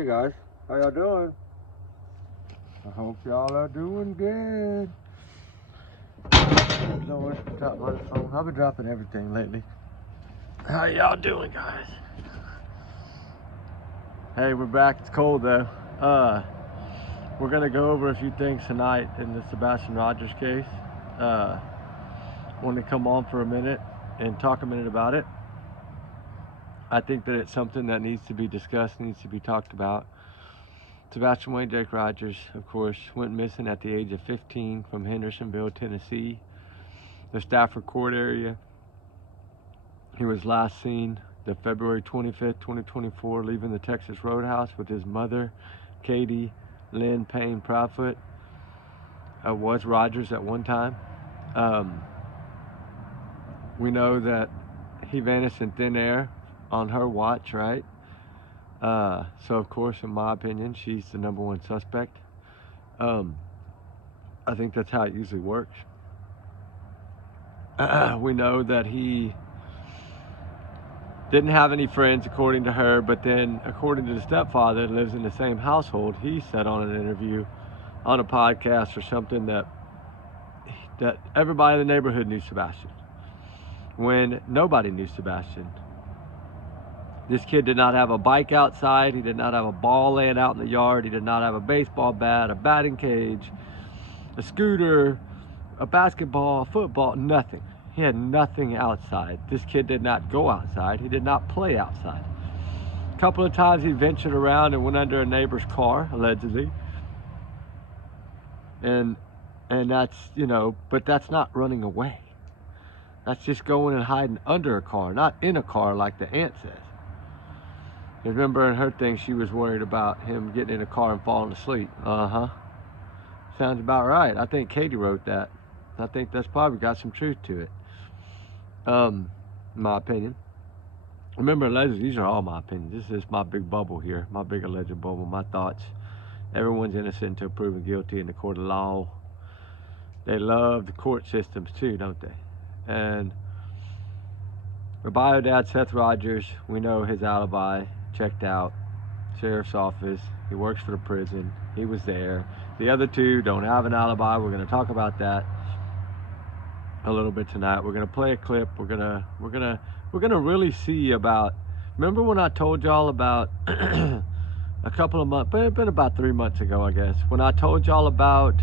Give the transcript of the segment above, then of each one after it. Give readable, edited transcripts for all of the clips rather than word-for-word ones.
Hey guys, how y'all doing? I hope y'all are doing good. Lord, drop my phone. I've been dropping everything lately. How y'all doing, guys? Hey, we're back. It's cold though. We're gonna go over a few things tonight in the Sebastian Rogers case. Want to come on for a minute and talk a minute about it. I think that it's something that needs to be discussed, needs to be talked about. Sebastian Wayne Jake Rogers, of course, went missing at the age of 15 from Hendersonville, Tennessee, the Stafford Court area. He was last seen the February 25th, 2024, leaving the Texas Roadhouse with his mother, Katie Lynn Payne Proudfoot. Was Rogers at one time. We know that he vanished in thin air on her watch, right? So of course, in my opinion, she's the number one suspect. I think that's how it usually works. We know that he didn't have any friends, according to her, but then according to the stepfather, lives in the same household. He said on an interview, on a podcast or something, that everybody in the neighborhood knew Sebastian, when nobody knew Sebastian. This kid did not have a bike outside. He did not have a ball laying out in the yard. He did not have a baseball bat, a batting cage, a scooter, a basketball, a football, nothing. He had nothing outside. This kid did not go outside. He did not play outside. A couple of times he ventured around and went under a neighbor's car, allegedly. And that's, but that's not running away. That's just going and hiding under a car, not in a car like the aunt says. Remember in her thing, she was worried about him getting in a car and falling asleep. Sounds about right. I think Katie wrote that. I think that's probably got some truth to it. In my opinion. Remember, allegedly, these are all my opinions. This is my big bubble here, my big alleged bubble, my thoughts. Everyone's innocent until proven guilty in the court of law. They love the court systems too, don't they? And her bio dad, Seth Rogers, we know his alibi checked out. Sheriff's office. He works for the prison. He was there. The other two don't have an alibi. We're going to talk about that a little bit tonight. We're going to play a clip. We're going to really see about. Remember when I told y'all about a couple of months, but it's been about 3 months ago, I guess, when I told y'all about,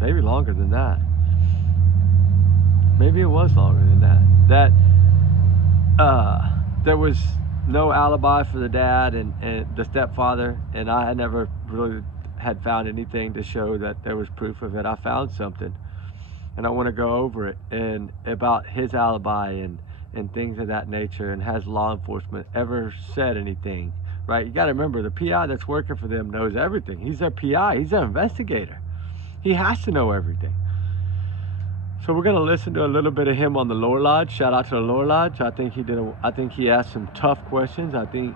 maybe longer than that. Maybe it was longer than that. There was no alibi for the dad and the stepfather, and I had never really had found anything to show that there was proof of it. I found something, and I want to go over it, and about his alibi and things of that nature, and has law enforcement ever said anything, right? You got to remember, the PI that's working for them knows everything. He's their PI. He's their investigator. He has to know everything. So we're gonna listen to a little bit of him on the Lore Lodge. Shout out to the Lore Lodge. I think he asked some tough questions. I think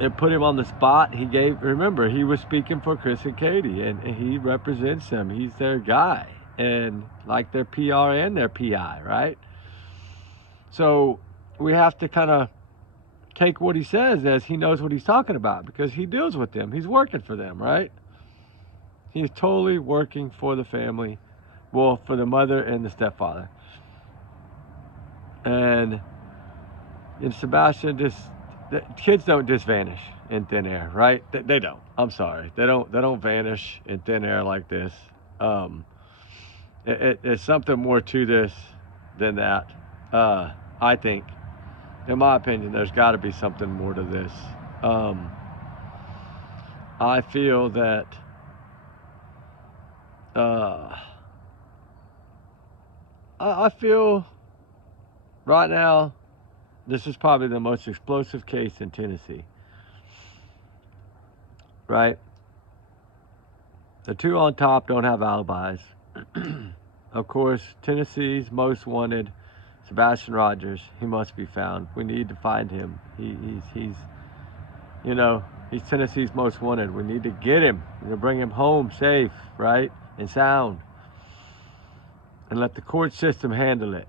it put him on the spot. Remember, he was speaking for Chris and Katie, and he represents them. He's their guy, and like their PR and their PI, right? So we have to kind of take what he says as he knows what he's talking about, because he deals with them. He's working for them, right? He's totally working for the family. Well, for the mother and the stepfather. And Sebastian, the kids don't just vanish in thin air, right? They don't. I'm sorry. They don't vanish in thin air like this. It's something more to this than that. I think, in my opinion, there's got to be something more to this. I feel that I feel right now this is probably the most explosive case in Tennessee, right? The two on top don't have alibis. Of course, Tennessee's most wanted, Sebastian Rogers, he must be found. We need to find him. He's Tennessee's most wanted. We need to get him. We're gonna bring him home safe, right, and sound, and let the court system handle it.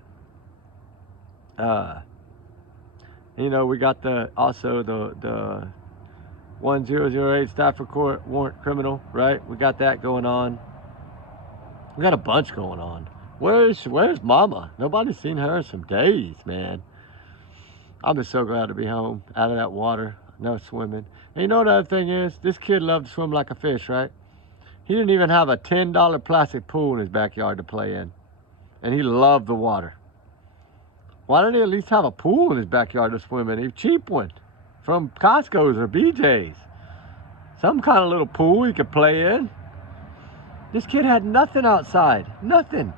We got the 1008 Stafford Court, warrant criminal, right? We got that going on. We got a bunch going on. Where's Mama? Nobody's seen her in some days, man. I'm just so glad to be home, out of that water, no swimming. And you know what the other thing is? This kid loved to swim like a fish, right? He didn't even have a $10 plastic pool in his backyard to play in. And he loved the water. Why don't he at least have a pool in his backyard to swim in? A cheap one from Costco's or BJ's. Some kind of little pool he could play in. This kid had nothing outside. Nothing.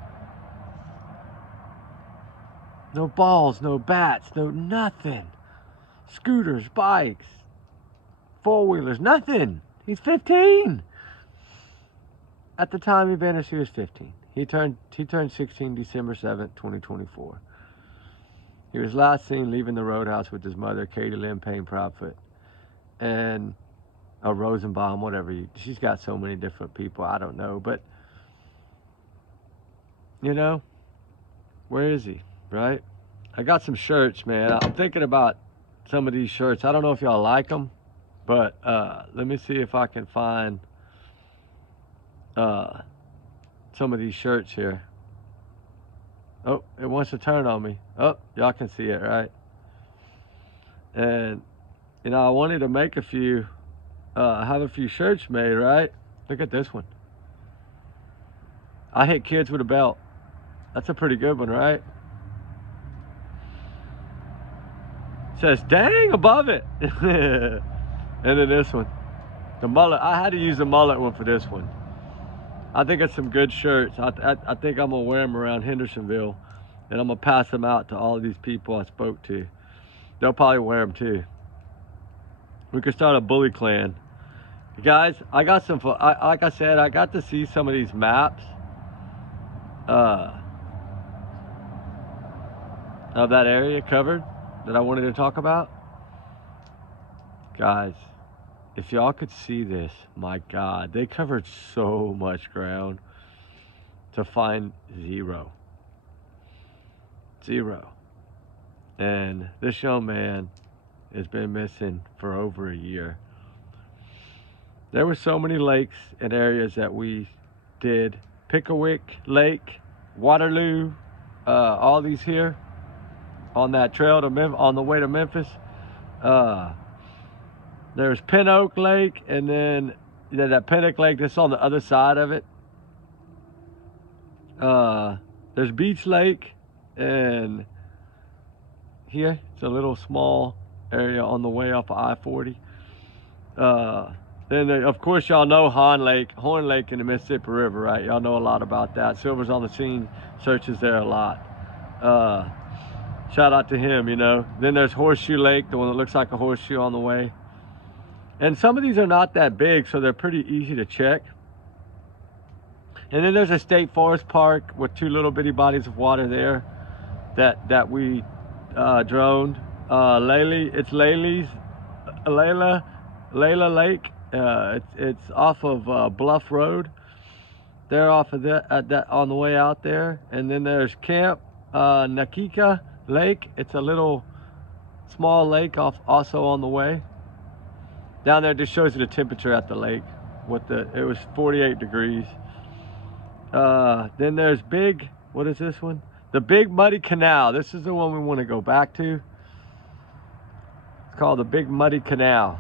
No balls, no bats, no nothing. Scooters, bikes, four-wheelers, nothing. He's 15. At the time he vanished, he was 15. He turned 16 December 7th, 2024. He was last seen leaving the roadhouse with his mother, Katie Lynn Payne Proudfoot, and a Rosenbaum, whatever. She's got so many different people, I don't know. But, you know, where is he, right? I got some shirts, man. I'm thinking about some of these shirts. I don't know if y'all like them, but let me see if I can find some of these shirts here. Oh, it wants to turn on me. Oh, y'all can see it, right? And, you know, I wanted to make a few, have a few shirts made, right? Look at this one. I hit kids with a belt. That's a pretty good one, right? It says, dang, above it. And then this one. The mullet. I had to use the mullet one for this one. I think it's some good shirts. I think I'm going to wear them around Hendersonville, and I'm going to pass them out to all of these people I spoke to. They'll probably wear them too. We could start a bully clan. Guys, I got some, like I said, I got to see some of these maps of that area covered that I wanted to talk about. Guys, if y'all could see this, my God, they covered so much ground to find zero. And this young man has been missing for over a year. There were so many lakes and areas that we did. Pickwick Lake, Waterloo, all these here on that trail to on the way to Memphis. There's Pin Oak Lake, and then that Pin Oak Lake that's on the other side of it. There's Beach Lake, and here it's a little small area on the way off of I-40. Then of course y'all know Horn Lake in the Mississippi River, right? Y'all know a lot about that. Silver's on the scene, searches there a lot. Shout out to him, you know. Then there's Horseshoe Lake, the one that looks like a horseshoe on the way. And some of these are not that big, so they're pretty easy to check. And then there's a state forest park with two little bitty bodies of water there that we droned. Layla Lake. It's off of Bluff Road. They're off of that on the way out there. And then there's Camp Nakika Lake. It's a little small lake also on the way. Down there just shows you the temperature at the lake. It was 48 degrees. Then there's what is this one? The Big Muddy Canal. This is the one we want to go back to. It's called the Big Muddy Canal.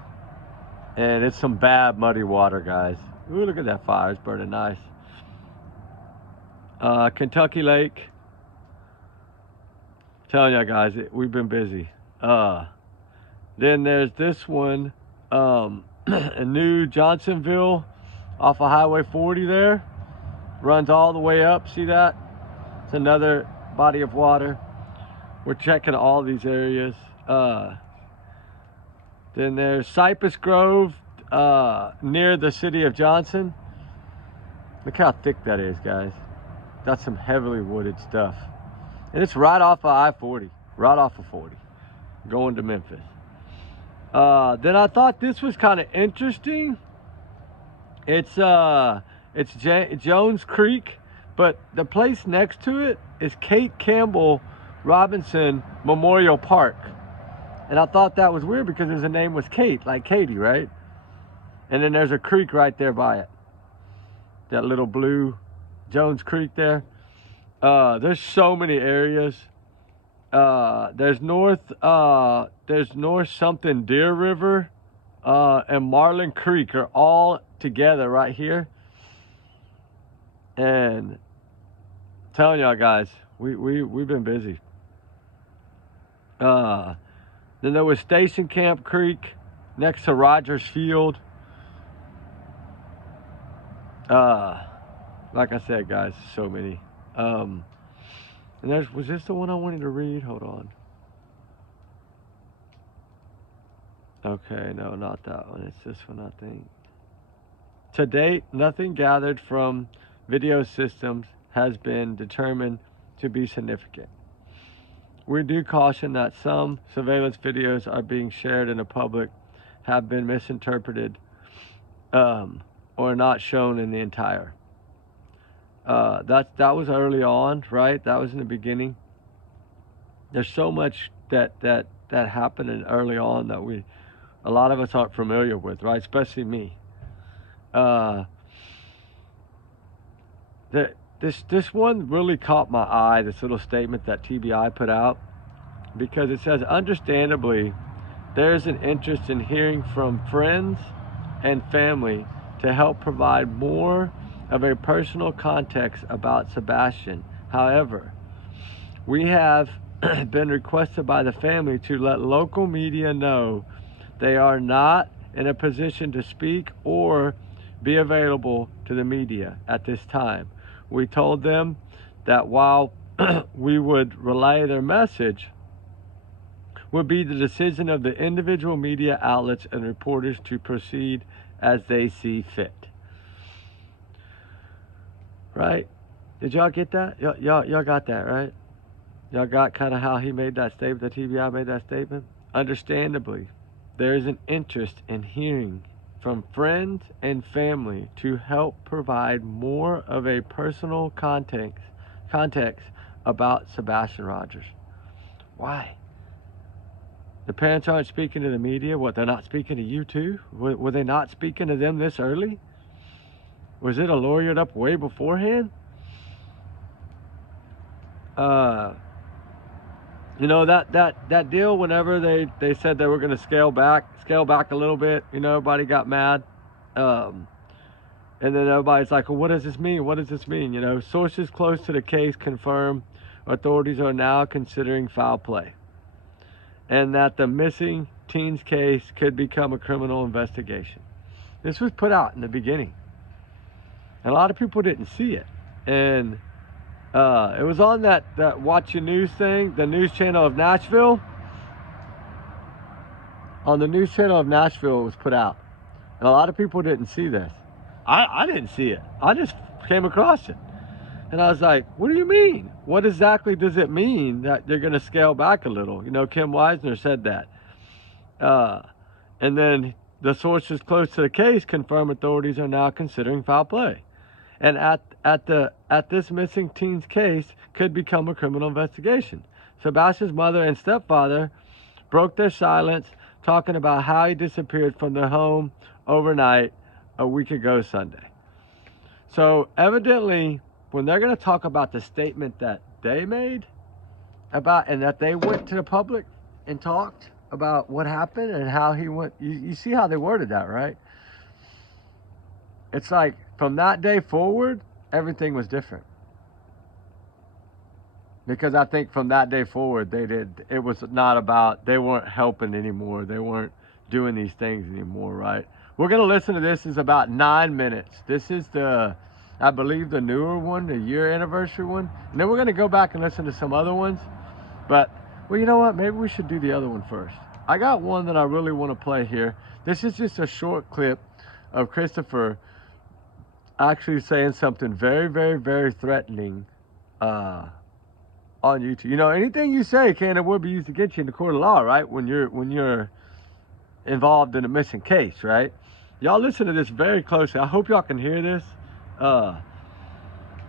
And it's some bad muddy water, guys. Ooh, look at that fire, it's burning nice. Kentucky Lake. I'm telling you guys, we've been busy. Then there's this one, in New Johnsonville, off of Highway 40 there. Runs all the way up, see that? It's another body of water. We're checking all these areas. Then there's Cypress Grove near the city of Johnson. Look how thick that is, guys. That's some heavily wooded stuff. And it's right off of I-40, right off of 40, going to Memphis. Then I thought this was kind of interesting. It's Jones Creek, but the place next to it is Kate Campbell Robinson Memorial Park. And I thought that was weird because his name was Kate, like Katie, right? And then there's a creek right there by it. That little blue Jones Creek there. There's so many areas. There's North something Deer River and Marlin Creek are all together right here. And I'm telling y'all guys, we've been busy. Then there was Station Camp Creek next to Rogers Field. Like I said, guys, so many. And was this the one I wanted to read? Hold on. Okay, no, not that one. It's this one, I think. To date, nothing gathered from video systems has been determined to be significant. We do caution that some surveillance videos are being shared in the public have been misinterpreted or not shown in the entire. That was early on, right? That was in the beginning. There's so much that happened early on that a lot of us aren't familiar with, right? Especially me. This one really caught my eye, this little statement that TBI put out, because it says, understandably, there's an interest in hearing from friends and family to help provide more of a personal context about Sebastian. However, we have been requested by the family to let local media know they are not in a position to speak or be available to the media at this time. We told them that while we would relay their message, would be the decision of the individual media outlets and reporters to proceed as they see fit. Right? Did y'all get that? Y'all got that, right? Y'all got kind of how he made that statement, the TBI made that statement? Understandably, there is an interest in hearing from friends and family to help provide more of a personal context about Sebastian Rogers. Why? The parents aren't speaking to the media. What, they're not speaking to you too? Were they not speaking to them this early? Was it a lawyered up way beforehand? You know, that deal, whenever they said they were going to scale back a little bit, you know, everybody got mad. And then everybody's like, well, what does this mean? What does this mean? You know, sources close to the case confirm authorities are now considering foul play, and that the missing teens case could become a criminal investigation. This was put out in the beginning, and a lot of people didn't see it. And it was on that Watch Your News thing, the news channel of Nashville. On the news channel of Nashville, it was put out, and a lot of people didn't see this. I didn't see it. I just came across it, and I was like, what do you mean? What exactly does it mean that they're going to scale back a little? You know, Kim Weisner said that. And then the sources close to the case confirm authorities are now considering foul play, and at this missing teens case could become a criminal investigation. Sebastian's mother and stepfather broke their silence, talking about how he disappeared from their home overnight a week ago Sunday. So evidently, when they're going to talk about the statement that they made about, and that they went to the public and talked about what happened and how he went, you see how they worded that, right? It's like from that day forward, everything was different. Because I think from that day forward, it was not about, they weren't helping anymore. They weren't doing these things anymore, right? We're going to listen to this. It's about 9 minutes. This is I believe the newer one, the year anniversary one. And then we're going to go back and listen to some other ones. But, well, you know what? Maybe we should do the other one first. I got one that I really want to play here. This is just a short clip of Christopher actually saying something very, very, very threatening on YouTube. You know, anything you say can and will be used against you in the court of law, right? When you're involved in a missing case, right? Y'all listen to this very closely. I hope y'all can hear this. I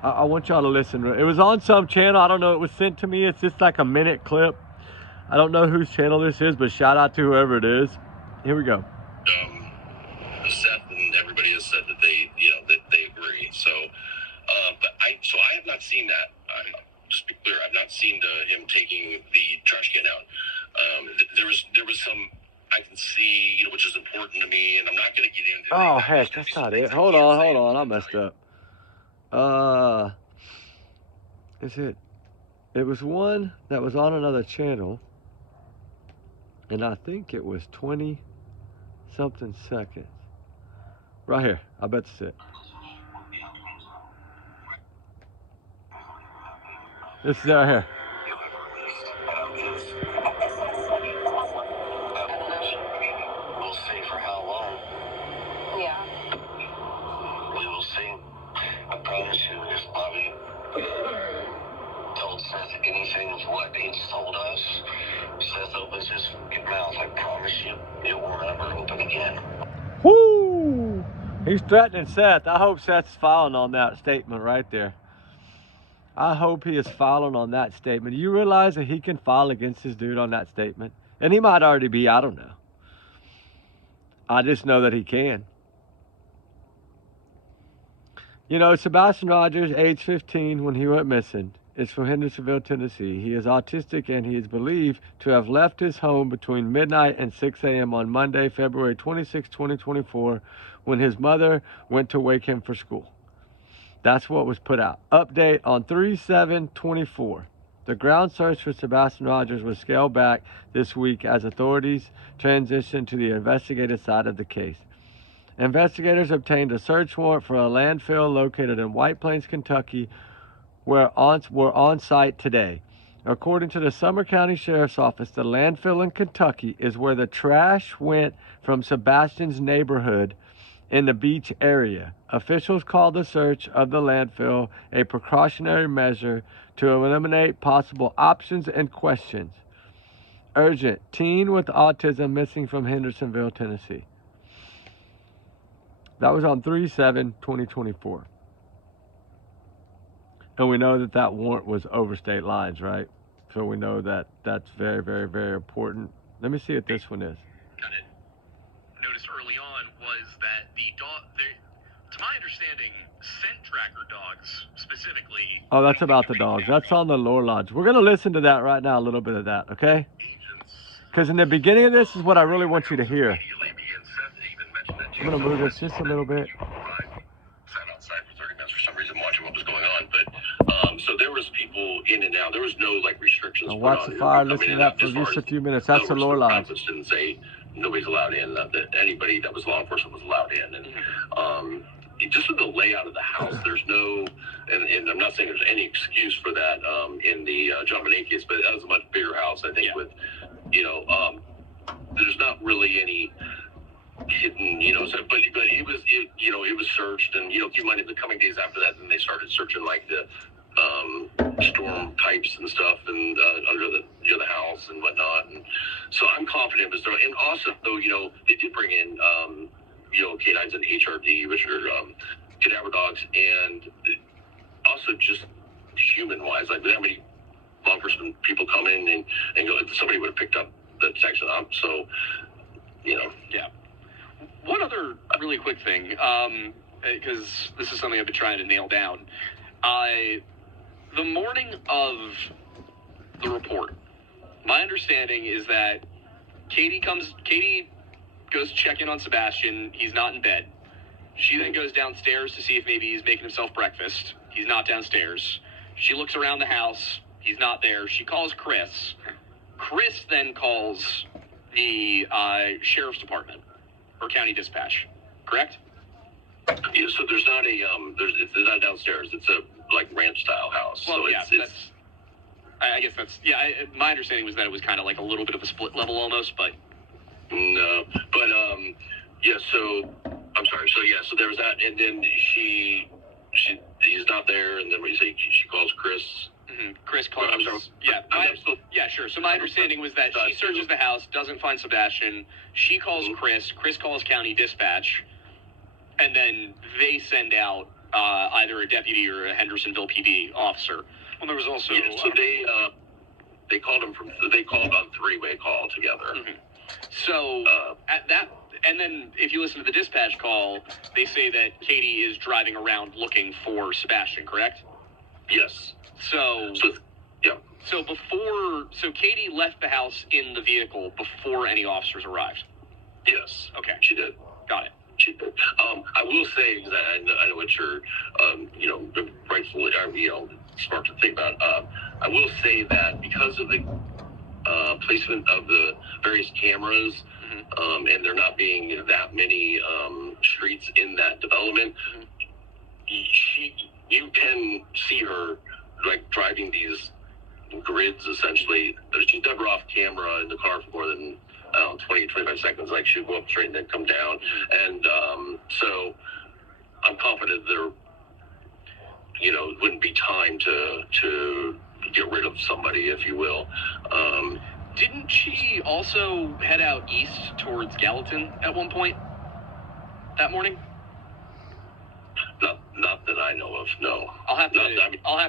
want y'all to listen. It was on some channel. I don't know. It was sent to me. It's just like a minute clip. I don't know whose channel this is, but shout out to whoever it is. Here we go. Seth and everybody has said that they agree. So, but I have not seen that. Just to be clear, I've not seen him taking the trash can out. There was some I can see, which is important to me, and I'm not going to get into. Oh heck, that's not it. Hold on, I messed up. Is it? It was one that was on another channel, and I think it was 20-something seconds. Right here, I bet that's it. This is right here. We'll see for how long. Yeah. We will see. I promise you, if Bobby told Seth anything of what he's told us, Seth opens his mouth, I promise you, it will never open again. Woo! He's threatening Seth. I hope Seth's filing on that statement right there. I hope he is filing on that statement. Do you realize that he can file against this dude on that statement? And he might already be, I don't know. I just know that he can. You know, Sebastian Rogers, age 15, when he went missing, is from Hendersonville, Tennessee. He is autistic, and he is believed to have left his home between midnight and 6 a.m. on Monday, February 26, 2024, when his mother went to wake him for school. That's what was put out. Update on 3/7/24. The ground search for Sebastian Rogers was scaled back this week as authorities transitioned to the investigative side of the case. Investigators obtained a search warrant for a landfill located in White Plains, Kentucky, were on site today. According to the Sumner County Sheriff's Office, the landfill in Kentucky is where the trash went from Sebastian's neighborhood in the beach area. Officials called the search of the landfill a precautionary measure to eliminate possible options and questions. Urgent. Teen with autism missing from Hendersonville, Tennessee. That was on 3/7/2024. And we know that that warrant was over state lines, right? So we know that that's very, very, very important. Let me see what this one is. Noticed early on was that the dog, to my understanding, scent tracker dogs specifically. Oh, that's about the dogs. That's on the Lore Lodge. We're going to listen to that right now, a little bit of that, okay? Because in the beginning of this is what I really want you to hear. I'm going to move this just a little bit. Sat outside for 30 minutes for some reason watching what was going on, but so there was people in and out. There was no like restrictions. Now watch the fire. Listen to that for just a few minutes. That's the Lore Lodge. Didn't say nobody's allowed in. That anybody that was law enforcement was allowed in, and just with the layout of the house, there's no, and I'm not saying there's any excuse for that in the John Bonet case, but that was a much bigger house. I think with, there's not really any hidden, so, but it was, it was searched, and keep in mind in the coming days after that, then they started searching like the storm pipes and stuff, and under the house and whatnot, and so I'm confident. And also, they did bring in canines and HRD, which are cadaver dogs, and also just human-wise, like how many law enforcement people come in and go, somebody would have picked up the section up. So, Yeah. One other really quick thing, because this is something I've been trying to nail down. The morning of the report, my understanding is that Katie goes to check in on Sebastian. He's not in bed. She then goes downstairs to see if maybe he's making himself breakfast. He's not downstairs. She looks around the house. He's not there. She calls Chris. Chris then calls the sheriff's department or county dispatch. Correct? Yeah. So there's not it's not downstairs. It's a like ranch style house. Well, so yeah, I guess that's my understanding was that it was kind of like a little bit of a split level almost, but. No, but yeah. So I'm sorry. So yeah. So there was that, and then he's not there, and then she calls Chris. Mm-hmm. Chris calls. Sure. So my understanding was that she searches the house, doesn't find Sebastian. She calls Chris. Chris calls county dispatch, and then they send out either a deputy or a Hendersonville PD officer. Well, there was also so they called him they called on three-way call together. Mm-hmm. So at that, and then if you listen to the dispatch call, they say that Katie is driving around looking for Sebastian, correct? Yes. So yeah. So Katie left the house in the vehicle before any officers arrived? Yes. Okay. She did. Got it. She did. I will say, because I know what you're, rightfully, smart to think about. I will say that because of the placement of the various cameras, and there not being that many streets in that development, you can see her like driving these grids essentially. She's never off camera in the car for more than 20, 25 seconds. Like she'll go up straight and then come down. And so I'm confident there, wouldn't be time to get rid of somebody, if you will. Didn't she also head out east towards Gallatin at one point that morning? Not that I know of, no. I'll have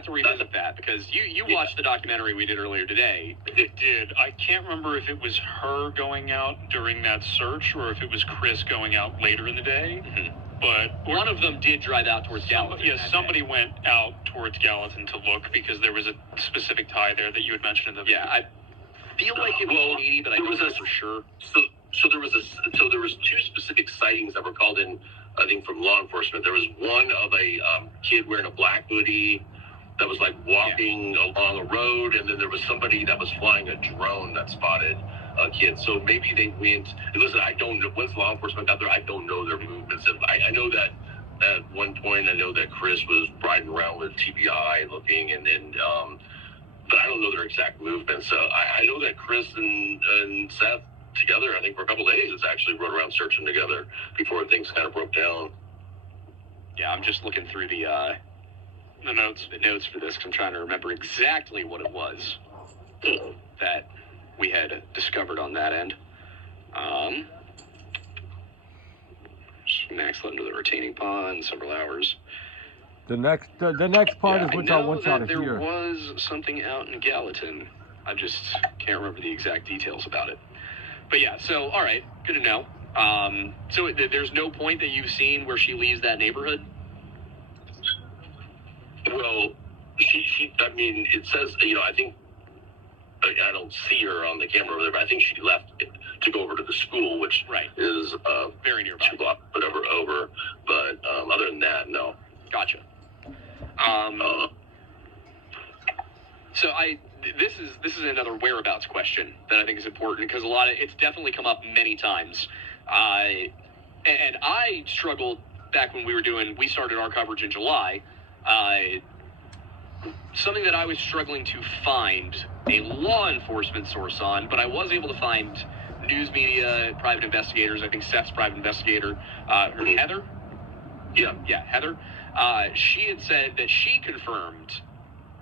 to revisit that because you watched the documentary we did earlier today. It did. I can't remember if it was her going out during that search or if it was Chris going out later in the day. But one of them did drive out towards Gallatin. Yes, somebody went out towards Gallatin to look because there was a specific tie there that you had mentioned in the video. I feel like it was Katie, but I don't know for sure. So there was two specific sightings that were called in, I think, from law enforcement. There was one of a kid wearing a black hoodie that was like walking along a road, and then there was somebody that was flying a drone that spotted a kid. So maybe they went. Listen, I don't know. Once law enforcement got there, I don't know their movements. And I know that at one point, I know that Chris was riding around with TBI looking, and then. But I don't know their exact movements. So I know that Chris and Seth together, I think for a couple of days, actually rode around searching together before things kind of broke down. Yeah, I'm just looking through the notes for this because I'm trying to remember exactly what it was that we had discovered on that end. Max led into the retaining pond, several hours. The next part is what I want y'all to there hear. There was something out in Gallatin. I just can't remember the exact details about it. But yeah, so, all right, good to know. So there's no point that you've seen where she leaves that neighborhood? Well, I mean, it says, I think, I don't see her on the camera over there, but I think she left to go over to the school, which is very nearby. 2 blocks, whatever, over. But other than that, no. Gotcha. So this is another whereabouts question that I think is important because it's definitely come up many times. And I struggled back when we started our coverage in July. Something that I was struggling to find a law enforcement source on, but I was able to find news media, private investigators. I think Seth's private investigator, Heather. Yeah, Heather. She had said that she confirmed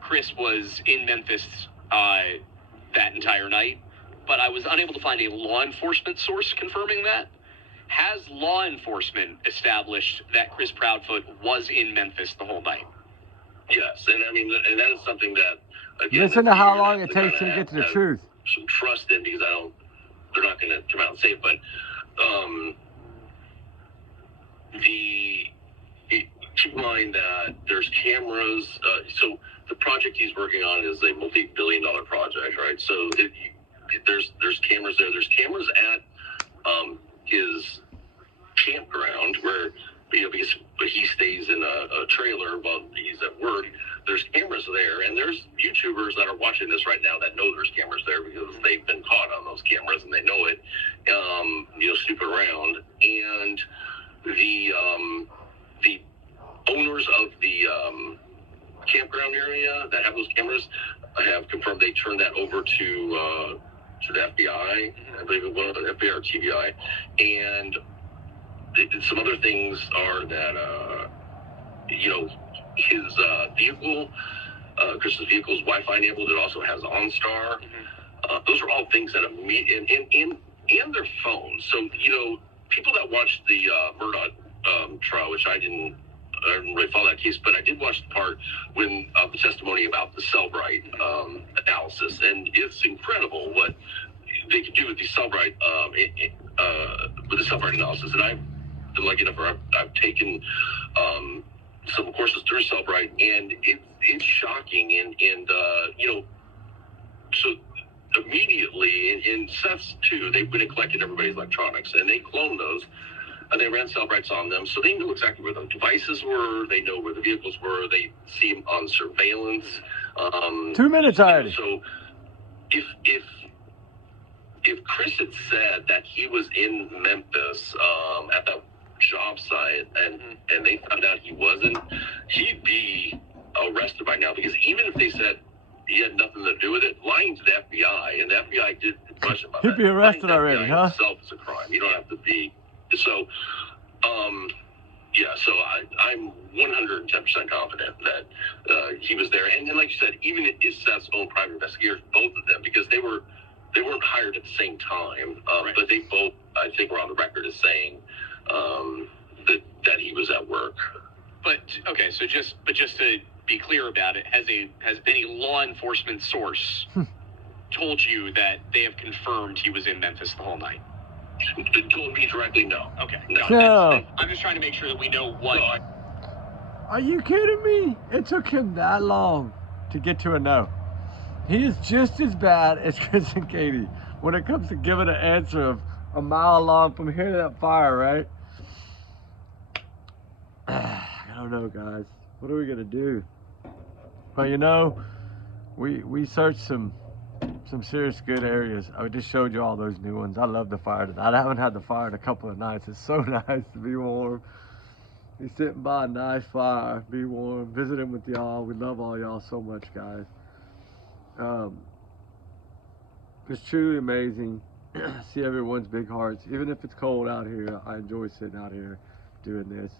Chris was in Memphis that entire night, but I was unable to find a law enforcement source confirming that. Has law enforcement established that Chris Proudfoot was in Memphis the whole night? Yes, and I mean, and that is something that, again, listen to how long it takes to get to the truth. Some trust in, because they're not going to come out and say it, but keep in mind that there's cameras. So the project he's working on is a multi-billion-dollar project, right? So there's cameras there. There's cameras at his campground where because he stays in a trailer while he's at work. There's cameras there, and there's YouTubers that are watching this right now that know there's cameras there because they've been caught on those cameras and they know it. Snooping around, and the owners of the campground area that have those cameras have confirmed they turned that over to the FBI. I believe it was the FBI or TBI, and some other things are that his vehicle, Chris's vehicle's Wi-Fi enabled. It also has OnStar. Those are all things that and their phones. So people that watched the Murdoch trial, which I didn't really follow that case, but I did watch the part when the testimony about the Cellbrite analysis, and it's incredible what they could do with the Cellbrite, with the Cellbrite analysis. And I've been lucky enough where I've taken some courses through Cellbrite, and it's shocking. And you know, so immediately in Seth's too, they went and collected everybody's electronics, and they cloned those. And they ran Cellbrites on them, so they knew exactly where the devices were. They know where the vehicles were. They see them on surveillance. 2 minutes already. So if Chris had said that he was in Memphis at that job site, and they found out he wasn't, he'd be arrested by now. Because even if they said he had nothing to do with it, lying to the FBI, and the FBI did question about that. He'd be arrested already, huh? Itself is a crime. You don't have to be. So, yeah, so I'm 110% confident that he was there. And then, like you said, even it's Seth's own private investigators, both of them, because they weren't hired at the same time, Right. but they both, I think, were on the record as saying that he was at work. But okay, so just to be clear about it, has any law enforcement source told you that they have confirmed he was in Memphis the whole night? It told me directly, no. Okay. No. I'm just trying to make sure that we know what. No, Are you kidding me? It took him that long to get to a no. He is just as bad as Chris and Katie when it comes to giving an answer of a mile long from here to that fire, right? I don't know, guys. What are we gonna do? Well, you know, we searched some serious good areas. I just showed you all those new ones. I love the fire tonight. I haven't had the fire in a couple of nights. It's so nice to be warm. Be sitting by a nice fire, be warm, visiting with y'all. We love all y'all so much, guys. It's truly amazing. See everyone's big hearts. Even if it's cold out here, I enjoy sitting out here doing this.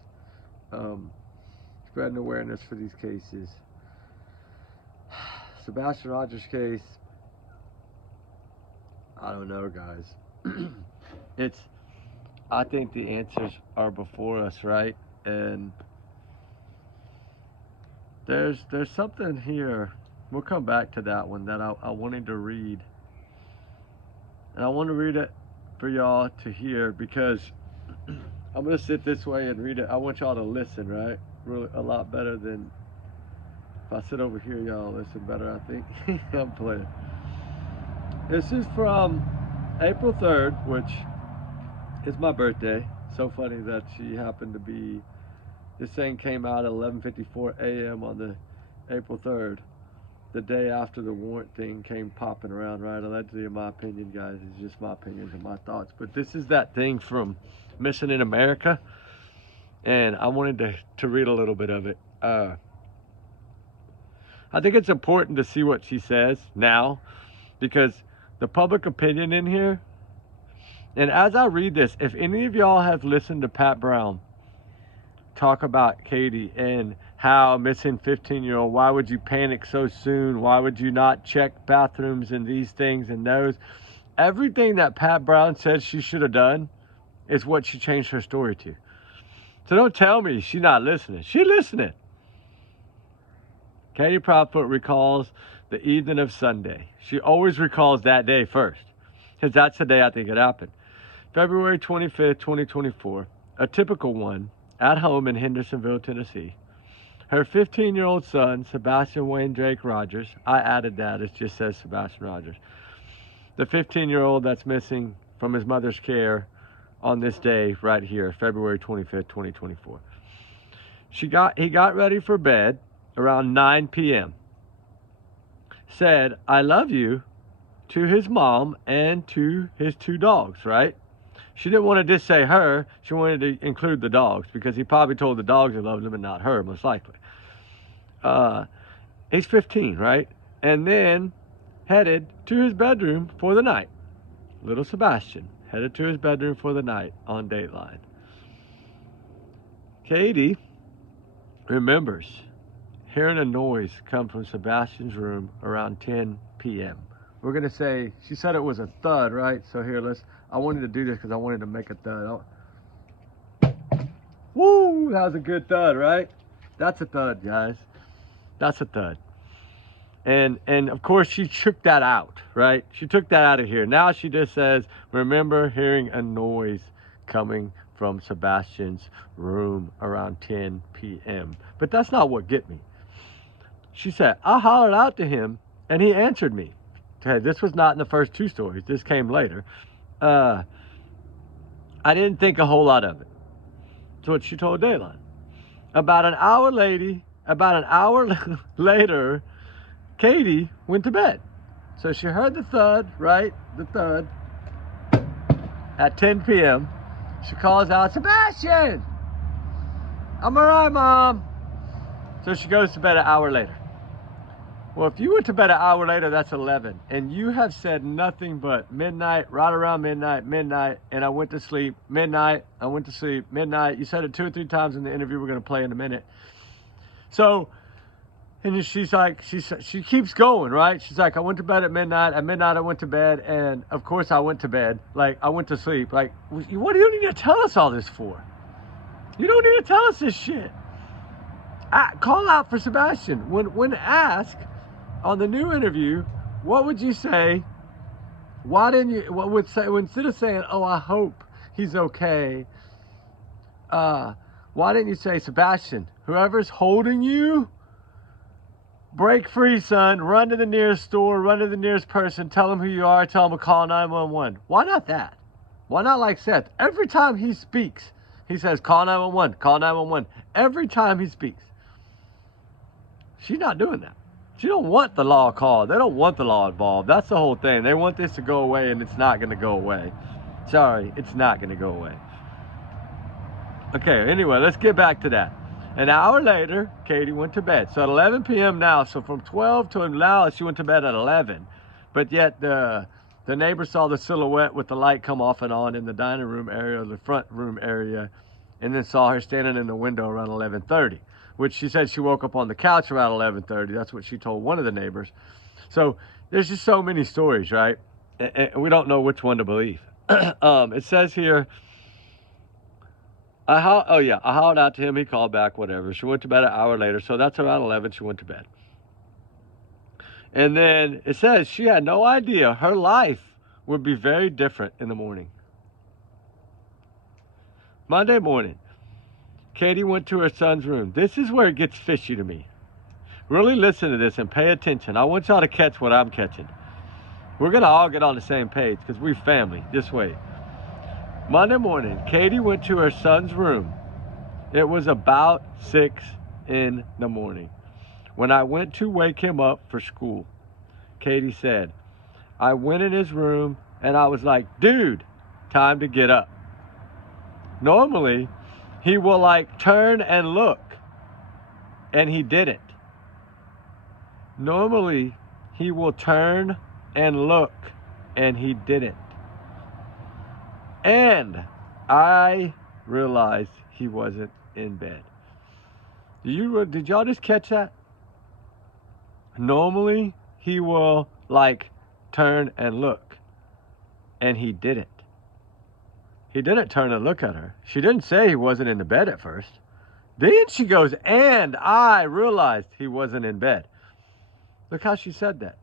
Spreading awareness for these cases. Sebastian Rogers case, I don't know, guys. I think the answers are before us, right? And there's something here. We'll come back to that one that I wanted to read. And I want to read it for y'all to hear, because I'm going to sit this way and read it. I want y'all to listen, right? Really, a lot better than if I sit over here, y'all listen better, I think. I'm playing. This is from April 3rd, which is my birthday. So funny that she happened to be, this thing came out at 11:54 a.m. on the April 3rd, the day after the warrant thing came popping around, right? Allegedly, in my opinion, guys, it's just my opinions and my thoughts. But this is that thing from Missing in America, and I wanted to read a little bit of it. I think it's important to see what she says now, because the public opinion in here, and as I read this, if any of y'all have listened to Pat Brown talk about Katie and how missing 15-year-old, why would you panic so soon? Why would you not check bathrooms and these things and those? Everything that Pat Brown said she should have done is what she changed her story to. So don't tell me she's not listening. She's listening. Katie Proudfoot recalls the evening of Sunday. She always recalls that day first, because that's the day I think it happened. February 25th, 2024, a typical one, at home in Hendersonville, Tennessee. Her 15-year-old son, Sebastian Wayne Drake Rogers, I added that, it just says Sebastian Rogers. The 15-year-old that's missing from his mother's care on this day right here, February 25th, 2024. He got ready for bed around 9 p.m. Said, "I love you," to his mom and to his two dogs, right? She didn't want to just say her. She wanted to include the dogs, because he probably told the dogs he loved them and not her, most likely. He's 15, right? And then headed to his bedroom for the night. Little Sebastian headed to his bedroom for the night on Dateline. Katie remembers hearing a noise come from Sebastian's room around 10 p.m. We're going to say, she said it was a thud, right? So here, I wanted to do this because I wanted to make a thud. Woo, that was a good thud, right? That's a thud, guys. That's a thud. And of course she took that out, right? She took that out of here. Now she just says, remember hearing a noise coming from Sebastian's room around 10 p.m. But that's not what get me. She said, I hollered out to him and he answered me. Okay, this was not in the first two stories. This came later. I didn't think a whole lot of it. That's what she told Dayline. About an hour later, Katie went to bed. So she heard the thud, right? The thud. At 10 p.m. She calls out, Sebastian! I'm all right, Mom. So she goes to bed an hour later. Well, if you went to bed an hour later, that's 11. And you have said nothing but midnight, right around midnight, and I went to sleep, midnight, I went to sleep, midnight. You said it 2 or 3 times in the interview we're going to play in a minute. So, and she's like, she keeps going, right? She's like, I went to bed at midnight I went to bed, and of course I went to bed. Like, I went to sleep. Like, what do you need to tell us all this for? You don't need to tell us this shit. Call out for Sebastian. When asked on the new interview, what would you say? Why didn't you, what would say, instead of saying, oh, I hope he's okay, why didn't you say, Sebastian, whoever's holding you, break free, son, run to the nearest store, run to the nearest person, tell them who you are, tell them to call 911. Why not that? Why not like Seth? Every time he speaks, he says, call 911, call 911. Every time he speaks. She's not doing that. She don't want the law called. They don't want the law involved. That's the whole thing. They want this to go away, and it's not going to go away. Sorry, it's not going to go away. Okay, anyway, let's get back to that. An hour later, Katie went to bed. So at 11 p.m. now, so from 12 to now, she went to bed at 11. But yet the neighbor saw the silhouette with the light come off and on in the dining room area, the front room area, and then saw her standing in the window around 11:30. Which she said she woke up on the couch around 11:30. That's what she told one of the neighbors. So there's just so many stories, right? And we don't know which one to believe. It says here, I hollered out to him. He called back, whatever. She went to bed an hour later. So that's around 11. She went to bed. And then it says she had no idea her life would be very different in the morning. Monday morning. Katie went to her son's room. This is where it gets fishy to me. Really listen to this and pay attention. I want y'all to catch what I'm catching. We're going to all get on the same page because we're family. Just wait. Monday morning, Katie went to her son's room. It was about 6 in the morning. When I went to wake him up for school, Katie said, I went in his room and I was like, dude, time to get up. Normally, he will like turn and look, and he didn't. Normally, he will turn and look, and he didn't. And I realized he wasn't in bed. Did y'all just catch that? Normally, he will like turn and look, and he didn't. He didn't turn and look at her. She didn't say he wasn't in the bed at first. Then she goes, and I realized he wasn't in bed. Look how she said that.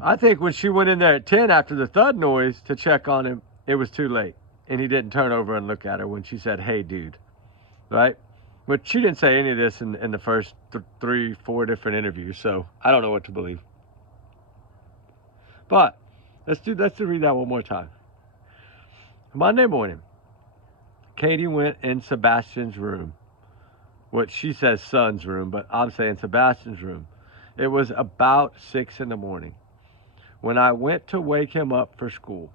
I think when she went in there at 10 after the thud noise to check on him, it was too late. And he didn't turn over and look at her when she said, hey, dude. Right? But she didn't say any of this in the first 3, 4 different interviews. So I don't know what to believe. But let's read that one more time. Monday morning, Katie went in Sebastian's room. What she says son's room, but I'm saying Sebastian's room. It was about 6 in the morning. When I went to wake him up for school,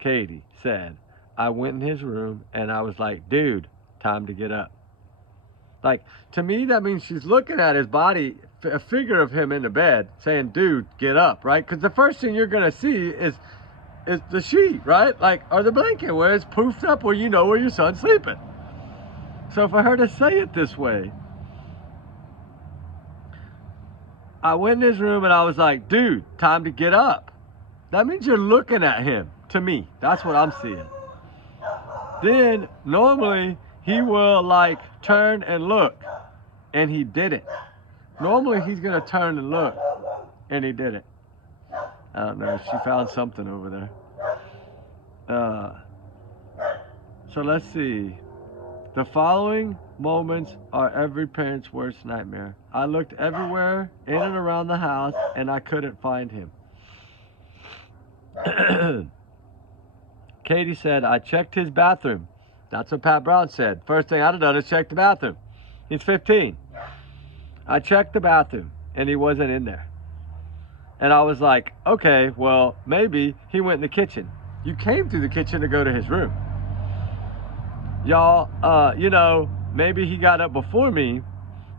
Katie said, I went in his room and I was like, dude, time to get up. Like, to me, that means she's looking at his body, a figure of him in the bed, saying, dude, get up, right? Because the first thing you're going to see is the sheet, right? Like, or the blanket where it's poofed up where you know where your son's sleeping. So for her to say it this way, I went in his room and I was like, dude, time to get up. That means you're looking at him, to me. That's what I'm seeing. Then, normally, he will, like, turn and look. And he didn't. Normally he's gonna turn and look, and he didn't. I don't know. She found something over there. So let's see. The following moments are every parent's worst nightmare. I looked everywhere in and around the house, and I couldn't find him. Katie said, I checked his bathroom. That's what Pat Brown said. First thing I'd have done is check the bathroom. He's 15. I checked the bathroom, and he wasn't in there. And I was like, okay, well, maybe he went in the kitchen. You came through the kitchen to go to his room. Y'all, maybe he got up before me.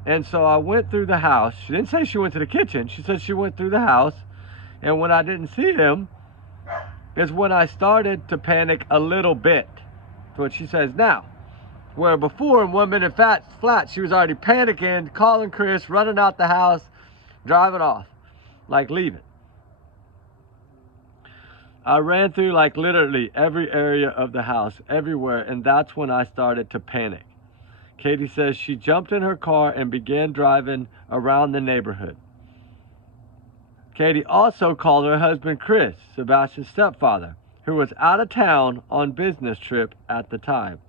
And so I went through the house. She didn't say she went to the kitchen. She said she went through the house. And when I didn't see him, is when I started to panic a little bit. That's what she says now. Where before, in 1 minute flat, she was already panicking, calling Chris, running out the house, driving off, like leaving. I ran through like literally every area of the house, everywhere, and that's when I started to panic. Katie says she jumped in her car and began driving around the neighborhood. Katie also called her husband Chris, Sebastian's stepfather, who was out of town on business trip at the time.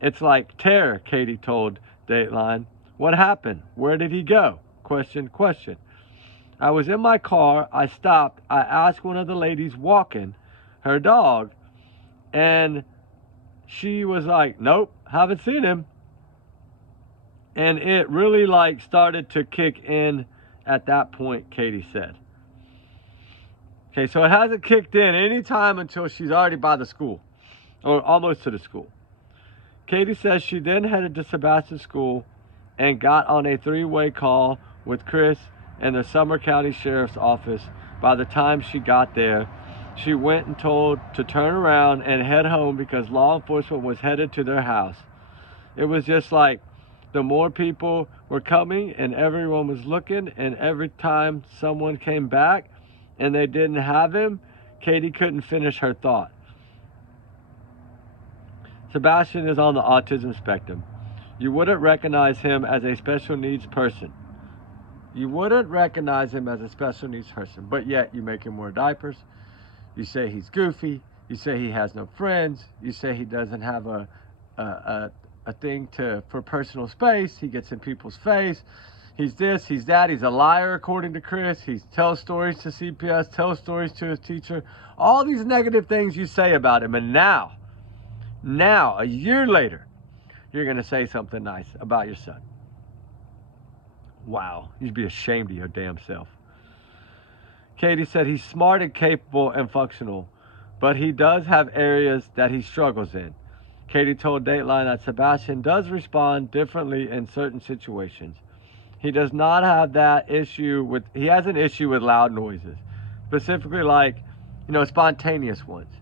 It's like terror, Katie told Dateline. What happened? Where did he go? Question. I was in my car. I stopped. I asked one of the ladies walking her dog, and she was like, nope, haven't seen him. And it really like started to kick in at that point, Katie said. Okay, so it hasn't kicked in any time until she's already by the school, or almost to the school. Katie says she then headed to Sebastian's school and got on a three-way call with Chris and the Sumner County Sheriff's Office. By the time she got there, she went and told to turn around and head home because law enforcement was headed to their house. It was just like the more people were coming and everyone was looking, and every time someone came back and they didn't have him, Katie couldn't finish her thought. Sebastian is on the autism spectrum. You wouldn't recognize him as a special needs person. But yet you make him wear diapers. You say he's goofy. You say he has no friends. You say he doesn't have a thing for personal space. He gets in people's face. He's this, he's that. He's a liar, according to Chris. He tells stories to CPS, tells stories to his teacher. All these negative things you say about him. And now, a year later, you're going to say something nice about your son. Wow, you'd be ashamed of your damn self. Katie said he's smart and capable and functional, but he does have areas that he struggles in. Katie told Dateline that Sebastian does respond differently in certain situations. He does not have that issue he has an issue with loud noises, specifically like, spontaneous ones.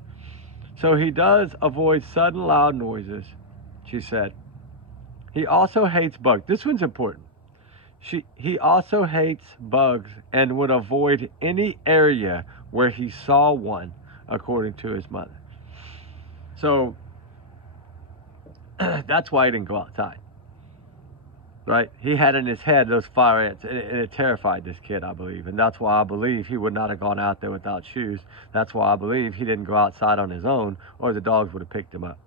So he does avoid sudden loud noises, she said. He also hates bugs. This one's important. He also hates bugs and would avoid any area where he saw one, according to his mother. So that's why he didn't go outside. Right? He had in his head those fire ants, and it terrified this kid, I believe. And that's why I believe he would not have gone out there without shoes. That's why I believe he didn't go outside on his own, or the dogs would have picked him up.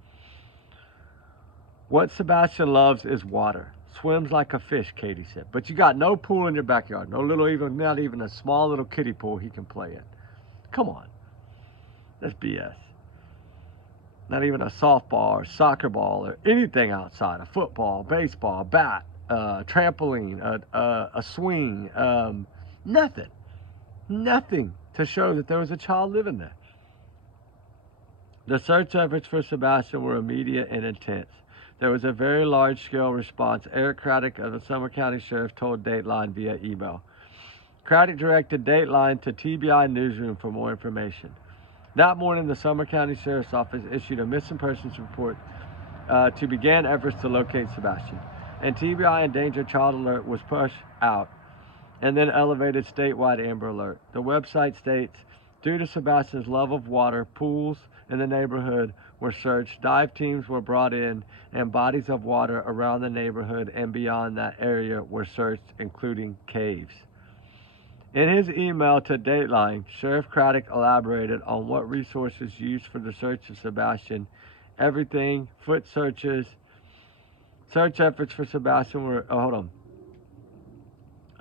What Sebastian loves is water. Swims like a fish, Katie said. But you got no pool in your backyard. Not even a small little kiddie pool he can play in. Come on. That's BS. Not even a softball or soccer ball or anything outside. A football, baseball, bat, trampoline, a swing. Nothing. Nothing to show that there was a child living there. The search efforts for Sebastian were immediate and intense. There was a very large-scale response. Eric Craddock of the Sumner County Sheriff told Dateline via email. Craddock directed Dateline to TBI Newsroom for more information. That morning, the Sumner County Sheriff's Office issued a missing persons report to begin efforts to locate Sebastian. And TBI Endangered Child Alert was pushed out and then elevated statewide Amber Alert. The website states, Due to Sebastian's love of water, pools in the neighborhood were searched, dive teams were brought in, and bodies of water around the neighborhood and beyond that area were searched, including caves. In his email to Dateline, Sheriff Craddock elaborated on what resources used for the search of Sebastian. Everything, foot searches, search efforts for Sebastian were, hold on.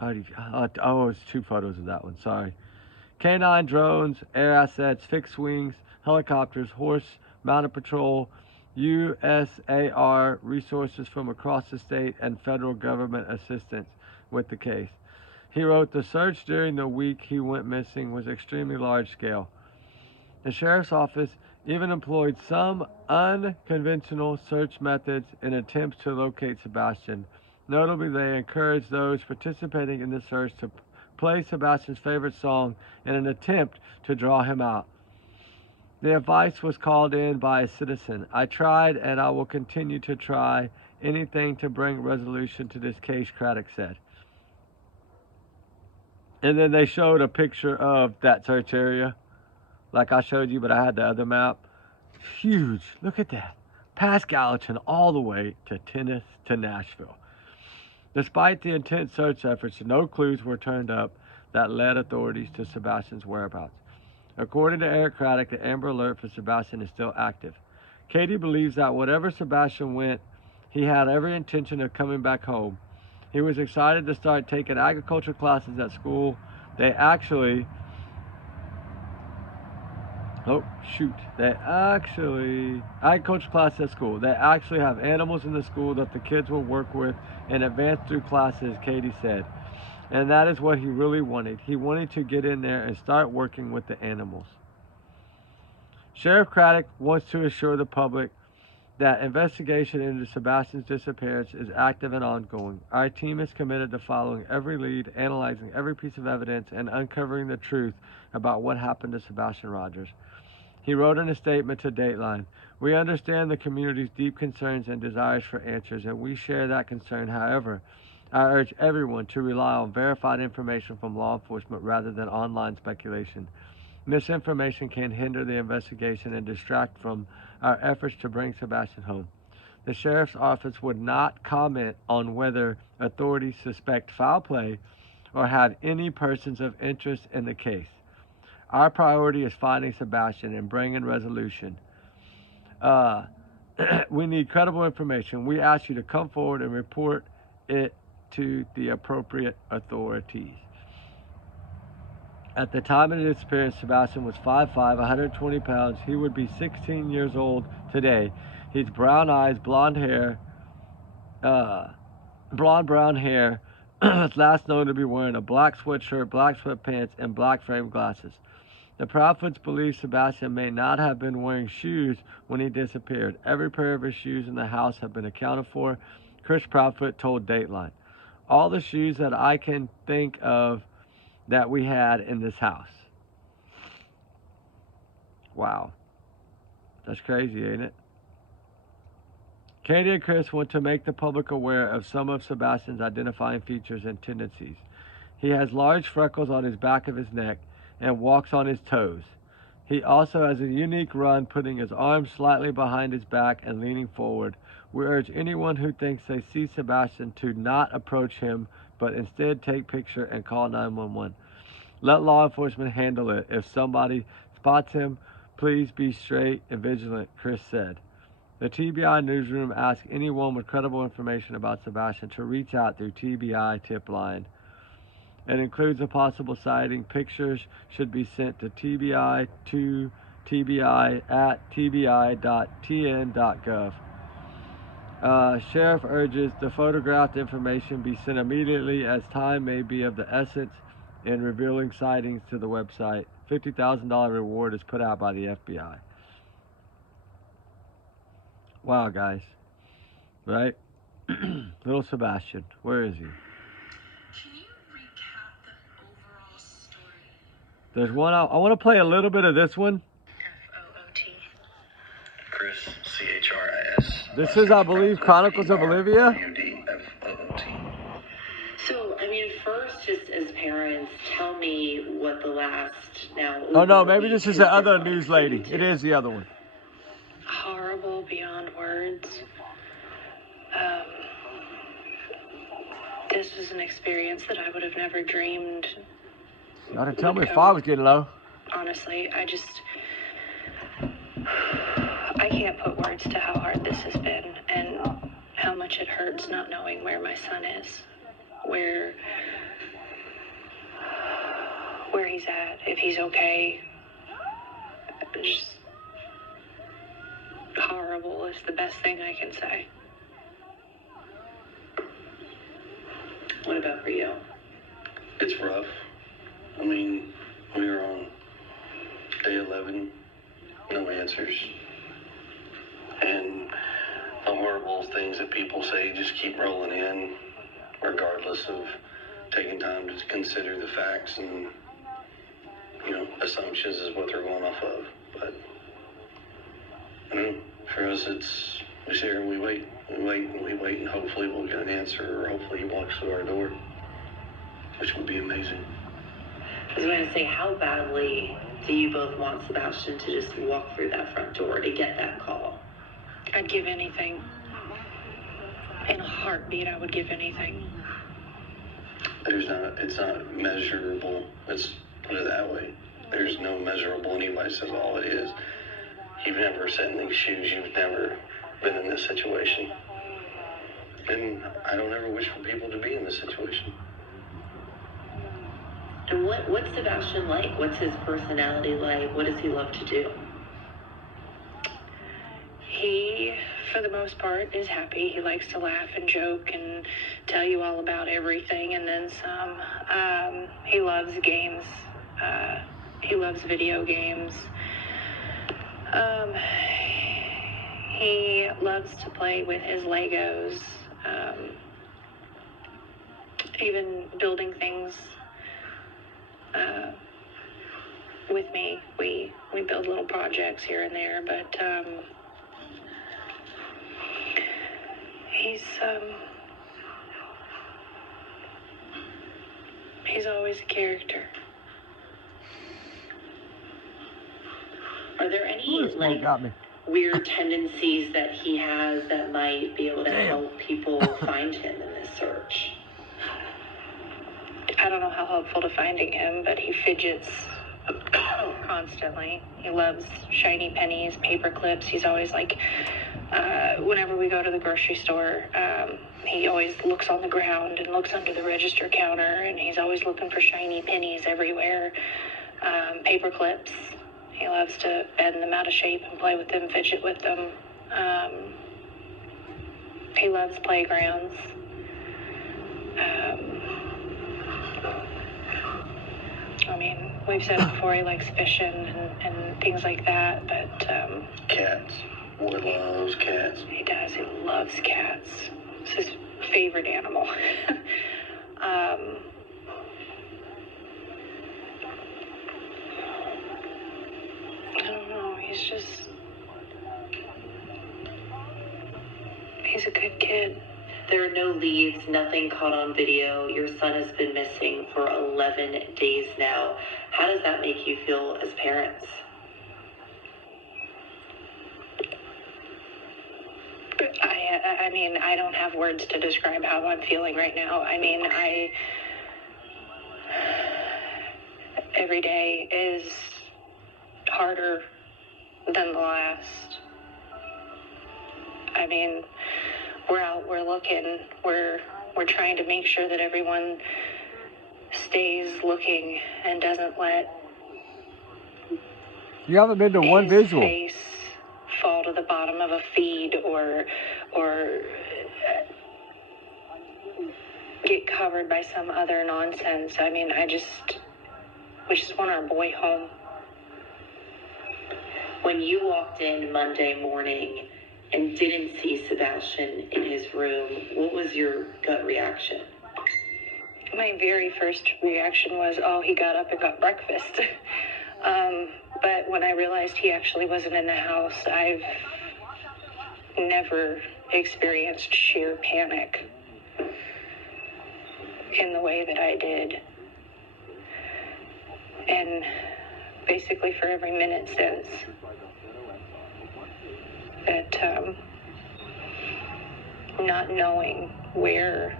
It's 2 photos of that one, sorry. K9 drones, air assets, fixed wings, helicopters, horse-mounted patrol, USAR resources from across the state, and federal government assistance with the case. He wrote, the search during the week he went missing was extremely large scale. The sheriff's office even employed some unconventional search methods in attempts to locate Sebastian. Notably, they encouraged those participating in the search to play Sebastian's favorite song in an attempt to draw him out. The advice was called in by a citizen. I tried and I will continue to try anything to bring resolution to this case, Craddock said. And then they showed a picture of that search area, like I showed you, but I had the other map. Huge. Look at that. Past Gallatin all the way to Nashville. Despite the intense search efforts, no clues were turned up that led authorities to Sebastian's whereabouts. According to Eric Craddock, the Amber Alert for Sebastian is still active. Katie believes that whatever Sebastian went, he had every intention of coming back home. He was excited to start taking agriculture classes at school. Agriculture classes at school. They actually have animals in the school that the kids will work with and advance through classes, Katie said. And that is what he really wanted. He wanted to get in there and start working with the animals. Sheriff Craddock wants to assure the public that investigation into Sebastian's disappearance is active and ongoing. Our team is committed to following every lead, analyzing every piece of evidence, and uncovering the truth about what happened to Sebastian Rogers. He wrote in a statement to Dateline, we understand the community's deep concerns and desires for answers, and we share that concern. However, I urge everyone to rely on verified information from law enforcement rather than online speculation. Misinformation can hinder the investigation and distract from our efforts to bring Sebastian home. The sheriff's office would not comment on whether authorities suspect foul play or have any persons of interest in the case. Our priority is finding Sebastian and bringing resolution. We need credible information. We ask you to come forward and report it to the appropriate authorities. At the time of the disappearance, Sebastian was 5'5", 120 pounds. He would be 16 years old today. He's brown eyes, blonde brown hair, last known to be wearing a black sweatshirt, black sweatpants, and black frame glasses. The Proudfoots believe Sebastian may not have been wearing shoes when he disappeared. Every pair of his shoes in the house have been accounted for, Chris Proudfoot told Dateline. All the shoes that I can think of that we had in this house. Wow. That's crazy, ain't it? Katie and Chris want to make the public aware of some of Sebastian's identifying features and tendencies. He has large freckles on his back of his neck and walks on his toes. He also has a unique run, putting his arms slightly behind his back and leaning forward. We urge anyone who thinks they see Sebastian to not approach him, but instead take picture and call 911. Let law enforcement handle it. If somebody spots him, please be straight and vigilant, Chris said. The TBI newsroom asked anyone with credible information about Sebastian to reach out through TBI tip line. It includes a possible sighting. Pictures should be sent to TBI at tbi.tn.gov. Sheriff urges the photographed information be sent immediately, as time may be of the essence in revealing sightings to the website. $50,000 reward is put out by the FBI. Wow, guys. Right? Little Sebastian. Where is he? Can you recap the overall story? There's one. I want to play a little bit of this one. F-O-O-T. Chris, C-H-R-I-S. This is, I believe, Chronicles of Olivia. So, I mean, first, just as parents, tell me what the last now. Oh no, maybe this is the other news lady. It is the other one. Horrible beyond words. This was an experience that I would have never dreamed. You ought to tell me if I was getting low. Honestly, I can't put words to how hard this has been and how much it hurts not knowing where my son is, where he's at, if he's okay. Just horrible is the best thing I can say. What about for you? It's rough. I mean, we were on day 11, no answers. And the horrible things that people say just keep rolling in, regardless of taking time to consider the facts and, assumptions is what they're going off of. But, for us, we sit here and we wait, and hopefully we'll get an answer, or hopefully he walks through our door, which would be amazing. I was going to say, how badly do you both want Sebastian to just walk through that front door to get that call? I'd give anything. In a heartbeat, I would give anything. It's not measurable. Let's put it that way. There's no measurable. Anybody says all it is. You've never sat in these shoes. You've never been in this situation. And I don't ever wish for people to be in this situation. And what's Sebastian like? What's his personality like? What does he love to do? He, for the most part, is happy. He likes to laugh and joke and tell you all about everything and then some. He loves games. He loves video games. He loves to play with his Legos. Even building things with me. We build little projects here and there, but he's always a character. Are there any weird tendencies that he has that might be able to help people find him in this search? I don't know how helpful to finding him, but he fidgets constantly. He loves shiny pennies, paper clips. He's always like, whenever we go to the grocery store, he always looks on the ground and looks under the register counter, and he's always looking for shiny pennies everywhere. Paper clips. He loves to bend them out of shape and play with them, fidget with them. He loves playgrounds. We've said it before, he likes fishing and things like that, but... Cats. Boy loves cats. He does. He loves cats. It's his favorite animal. I don't know. He's a good kid. There are no leads, nothing caught on video. Your son has been missing for 11 days now. How does that make you feel as parents? I don't have words to describe how I'm feeling right now. Every day is harder than the last. We're out, we're looking, we're trying to make sure that everyone stays looking and doesn't let You haven't been to one visual. Face fall to the bottom of a feed or get covered by some other nonsense. We just want our boy home. When you walked in Monday morning and didn't see Sebastian in his room, what was your gut reaction? My very first reaction was, oh, he got up and got breakfast. But when I realized he actually wasn't in the house, I've never experienced sheer panic in the way that I did And basically for every minute since, that not knowing where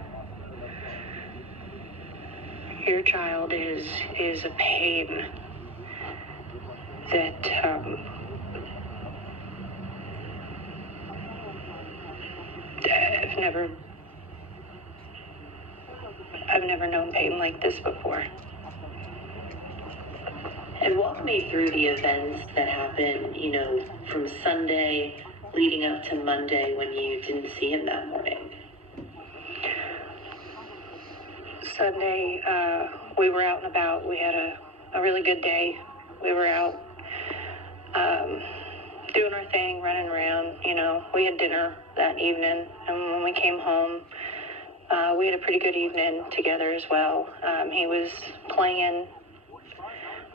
your child is a pain that I've never known pain like this before. And walk me through the events that happened, from Sunday leading up to Monday when you didn't see him that morning. Sunday, we were out and about. We had a really good day. We were out doing our thing, running around. We had dinner that evening, and when we came home, we had a pretty good evening together as well. He was playing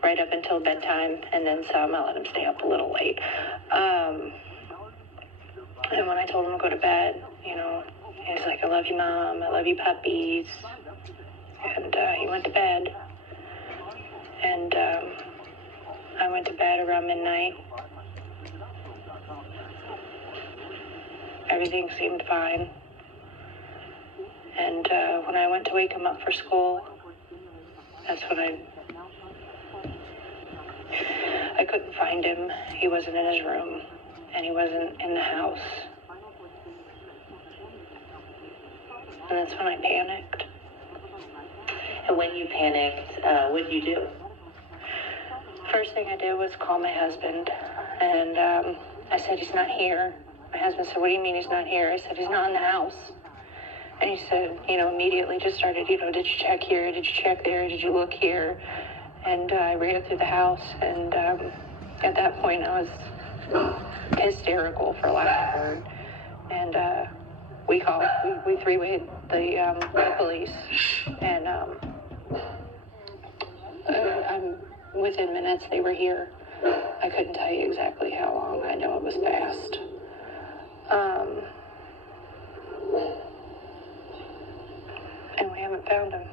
right up until bedtime, and then some. I let him stay up a little late. And when I told him to go to bed, he's like, "I love you, Mom. I love you, puppies." And he went to bed. And I went to bed around midnight. Everything seemed fine. And when I went to wake him up for school, that's when I couldn't find him. He wasn't in his room, and he wasn't in the house. And that's when I panicked. And when you panicked, what did you do? First thing I did was call my husband, and I said, "He's not here." My husband said, "What do you mean he's not here?" I said, "He's not in the house." And he said, immediately just started, "Did you check here? Did you check there? Did you look here?" And I ran through the house, and at that point I was hysterical, for lack of a word. And we three-wayed the police, and within minutes they were here. I couldn't tell you exactly how long. I know it was fast. And we haven't found him.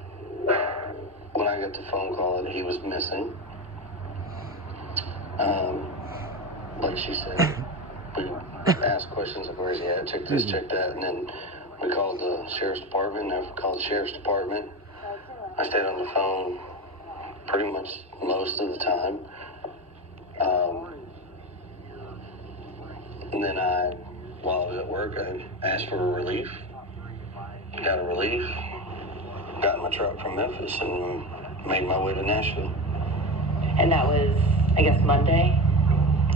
When I got the phone call that he was missing, like she said, we asked questions of where's he at, check this, check that, and then we called the sheriff's department. After we called the sheriff's department, I stayed on the phone pretty much most of the time. And then while I was at work, I asked for a relief, got a relief, got in my truck from Memphis, and made my way to Nashville. And that was, I guess, Monday?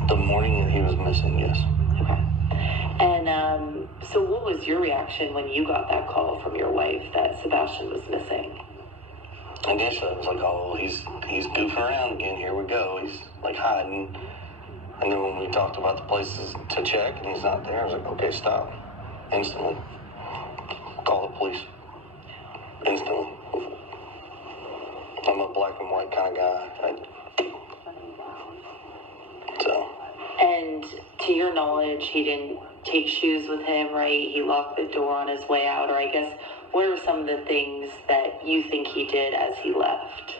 The morning that he was missing, yes. Okay. And so what was your reaction when you got that call from your wife that Sebastian was missing? Initially, I was like, "Oh, he's goofing around again. Here we go. He's like hiding." And then when we talked about the places to check and he's not there, I was like, "Okay, stop." Instantly. Call the police. Instantly. I'm a black and white kind of guy. And to your knowledge, he didn't take shoes with him, right? He locked the door on his way out, or I guess, what are some of the things that you think he did as he left?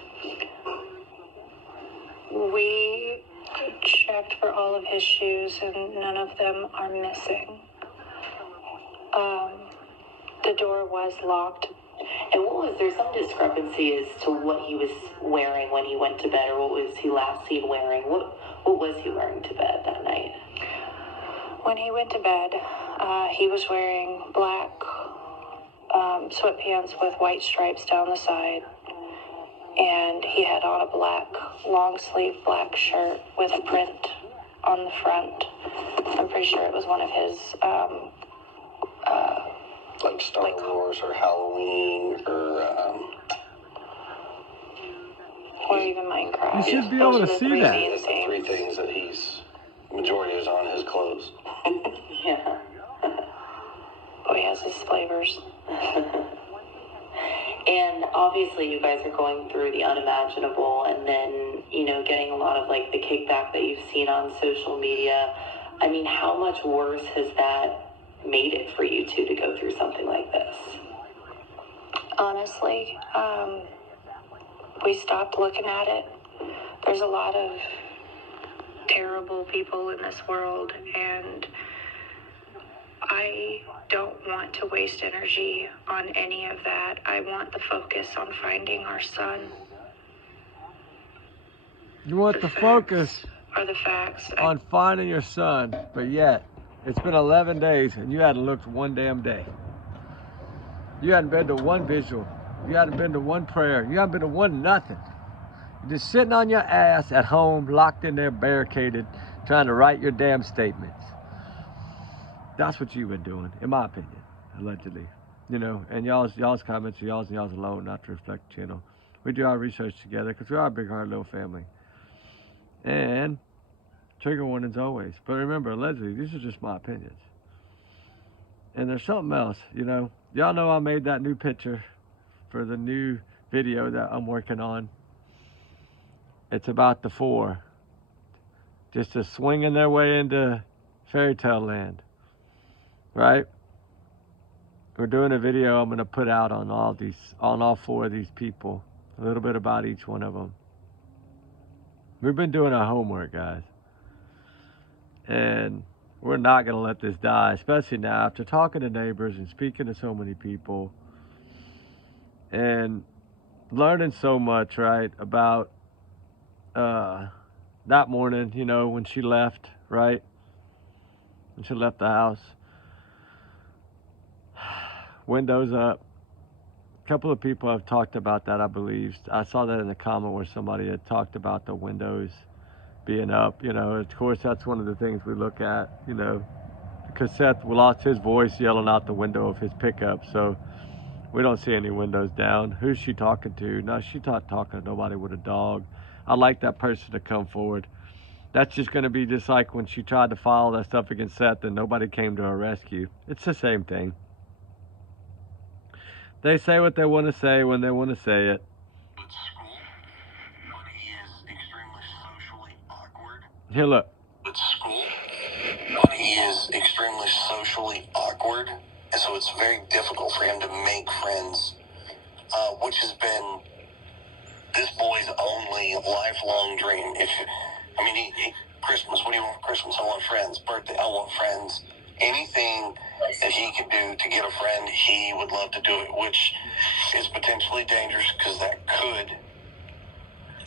We checked for all of his shoes, and none of them are missing. The door was locked. And was there some discrepancy as to what he was wearing when he went to bed, or what was he last seen wearing? What was he wearing to bed that night? When he went to bed, he was wearing black sweatpants with white stripes down the side, and he had on a black long sleeve black shirt with a print on the front. I'm pretty sure it was one of his like Star Wars or Halloween or even Minecraft. You should be able to see that. That's the three things that majority is on his clothes. Yeah. Oh, he has his flavors. And obviously you guys are going through the unimaginable, and then, getting a lot of like the kickback that you've seen on social media. I mean, how much worse has that made it for you two to go through something like this? Honestly, we stopped looking at it there's a lot of terrible people in this world, and I don't want to waste energy on any of that. I want the focus on finding our son. You want the focus are the facts. on finding your son, but yet it's been 11 days and you hadn't looked one damn day. You hadn't been to one visual. You hadn't been to one prayer. You haven't been to one nothing. You're just sitting on your ass at home, locked in there, barricaded, trying to write your damn statements. That's what you've been doing, in my opinion, allegedly. You know, and y'all's comments are y'all's and y'all's alone, not to reflect the channel. We do our research together because we are a big, hard, little family. And trigger warnings always. But remember, allegedly, these are just my opinions. And there's something else, you know. Y'all know I made that new picture for the new video that I'm working on. It's about the four just swinging their way into fairy tale land, right? We're doing a video I'm gonna put out on all four of these people, a little bit about each one of them. We've been doing our homework, guys, and we're not gonna let this die, especially now after talking to neighbors and speaking to so many people and learning so much, right, about that morning, you know, when she left, right? When she left the house. Windows up. A couple of people have talked about that, I believe. I saw that in the comment where somebody had talked about the windows being up. You know, of course, that's one of the things we look at, you know, because Seth lost his voice yelling out the window of his pickup, so we don't see any windows down. Who's she talking to? No, she's not talking to nobody with a dog. I'd like that person to come forward. That's just going to be just like when she tried to file that stuff against Seth and nobody came to her rescue. It's the same thing. They say what they want to say when they want to say it. At school, but he is extremely socially awkward. Here, look. At school, but he is extremely socially awkward, and so it's very difficult for him to make friends, which has been this boy's only lifelong dream. Christmas, what do you want for Christmas? I want friends. Birthday, I want friends. Anything that he could do to get a friend, he would love to do it, which is potentially dangerous because that could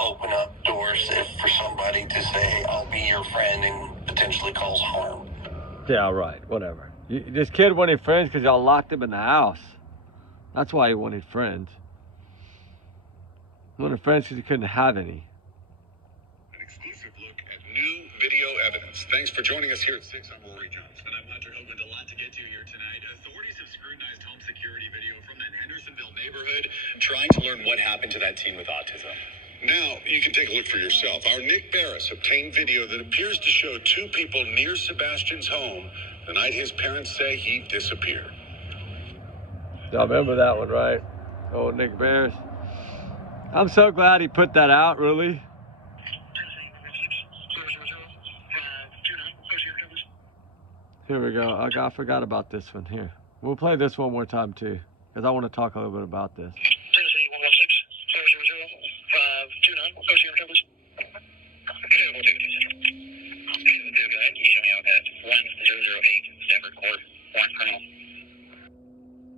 open up doors for somebody to say, hey, I'll be your friend, and potentially cause harm. Yeah, right, whatever. This kid wanted friends because y'all locked him in the house. That's why he wanted friends. He wanted friends because he couldn't have any. An exclusive look at new video evidence. Thanks for joining us here at 6. I'm Rory Jones. And I'm Hunter Hogan. A lot to get to here tonight. Authorities have scrutinized home security video from that Hendersonville neighborhood, trying to learn what happened to that teen with autism. Now, you can take a look for yourself. Our Nick Barris obtained video that appears to show two people near Sebastian's home the night his parents say he disappeared. Y'all remember that one, right? Old Nick Barris. I'm so glad he put that out, really. Here we go. I forgot about this one. Here. We'll play this one more time, too, because I want to talk a little bit about this.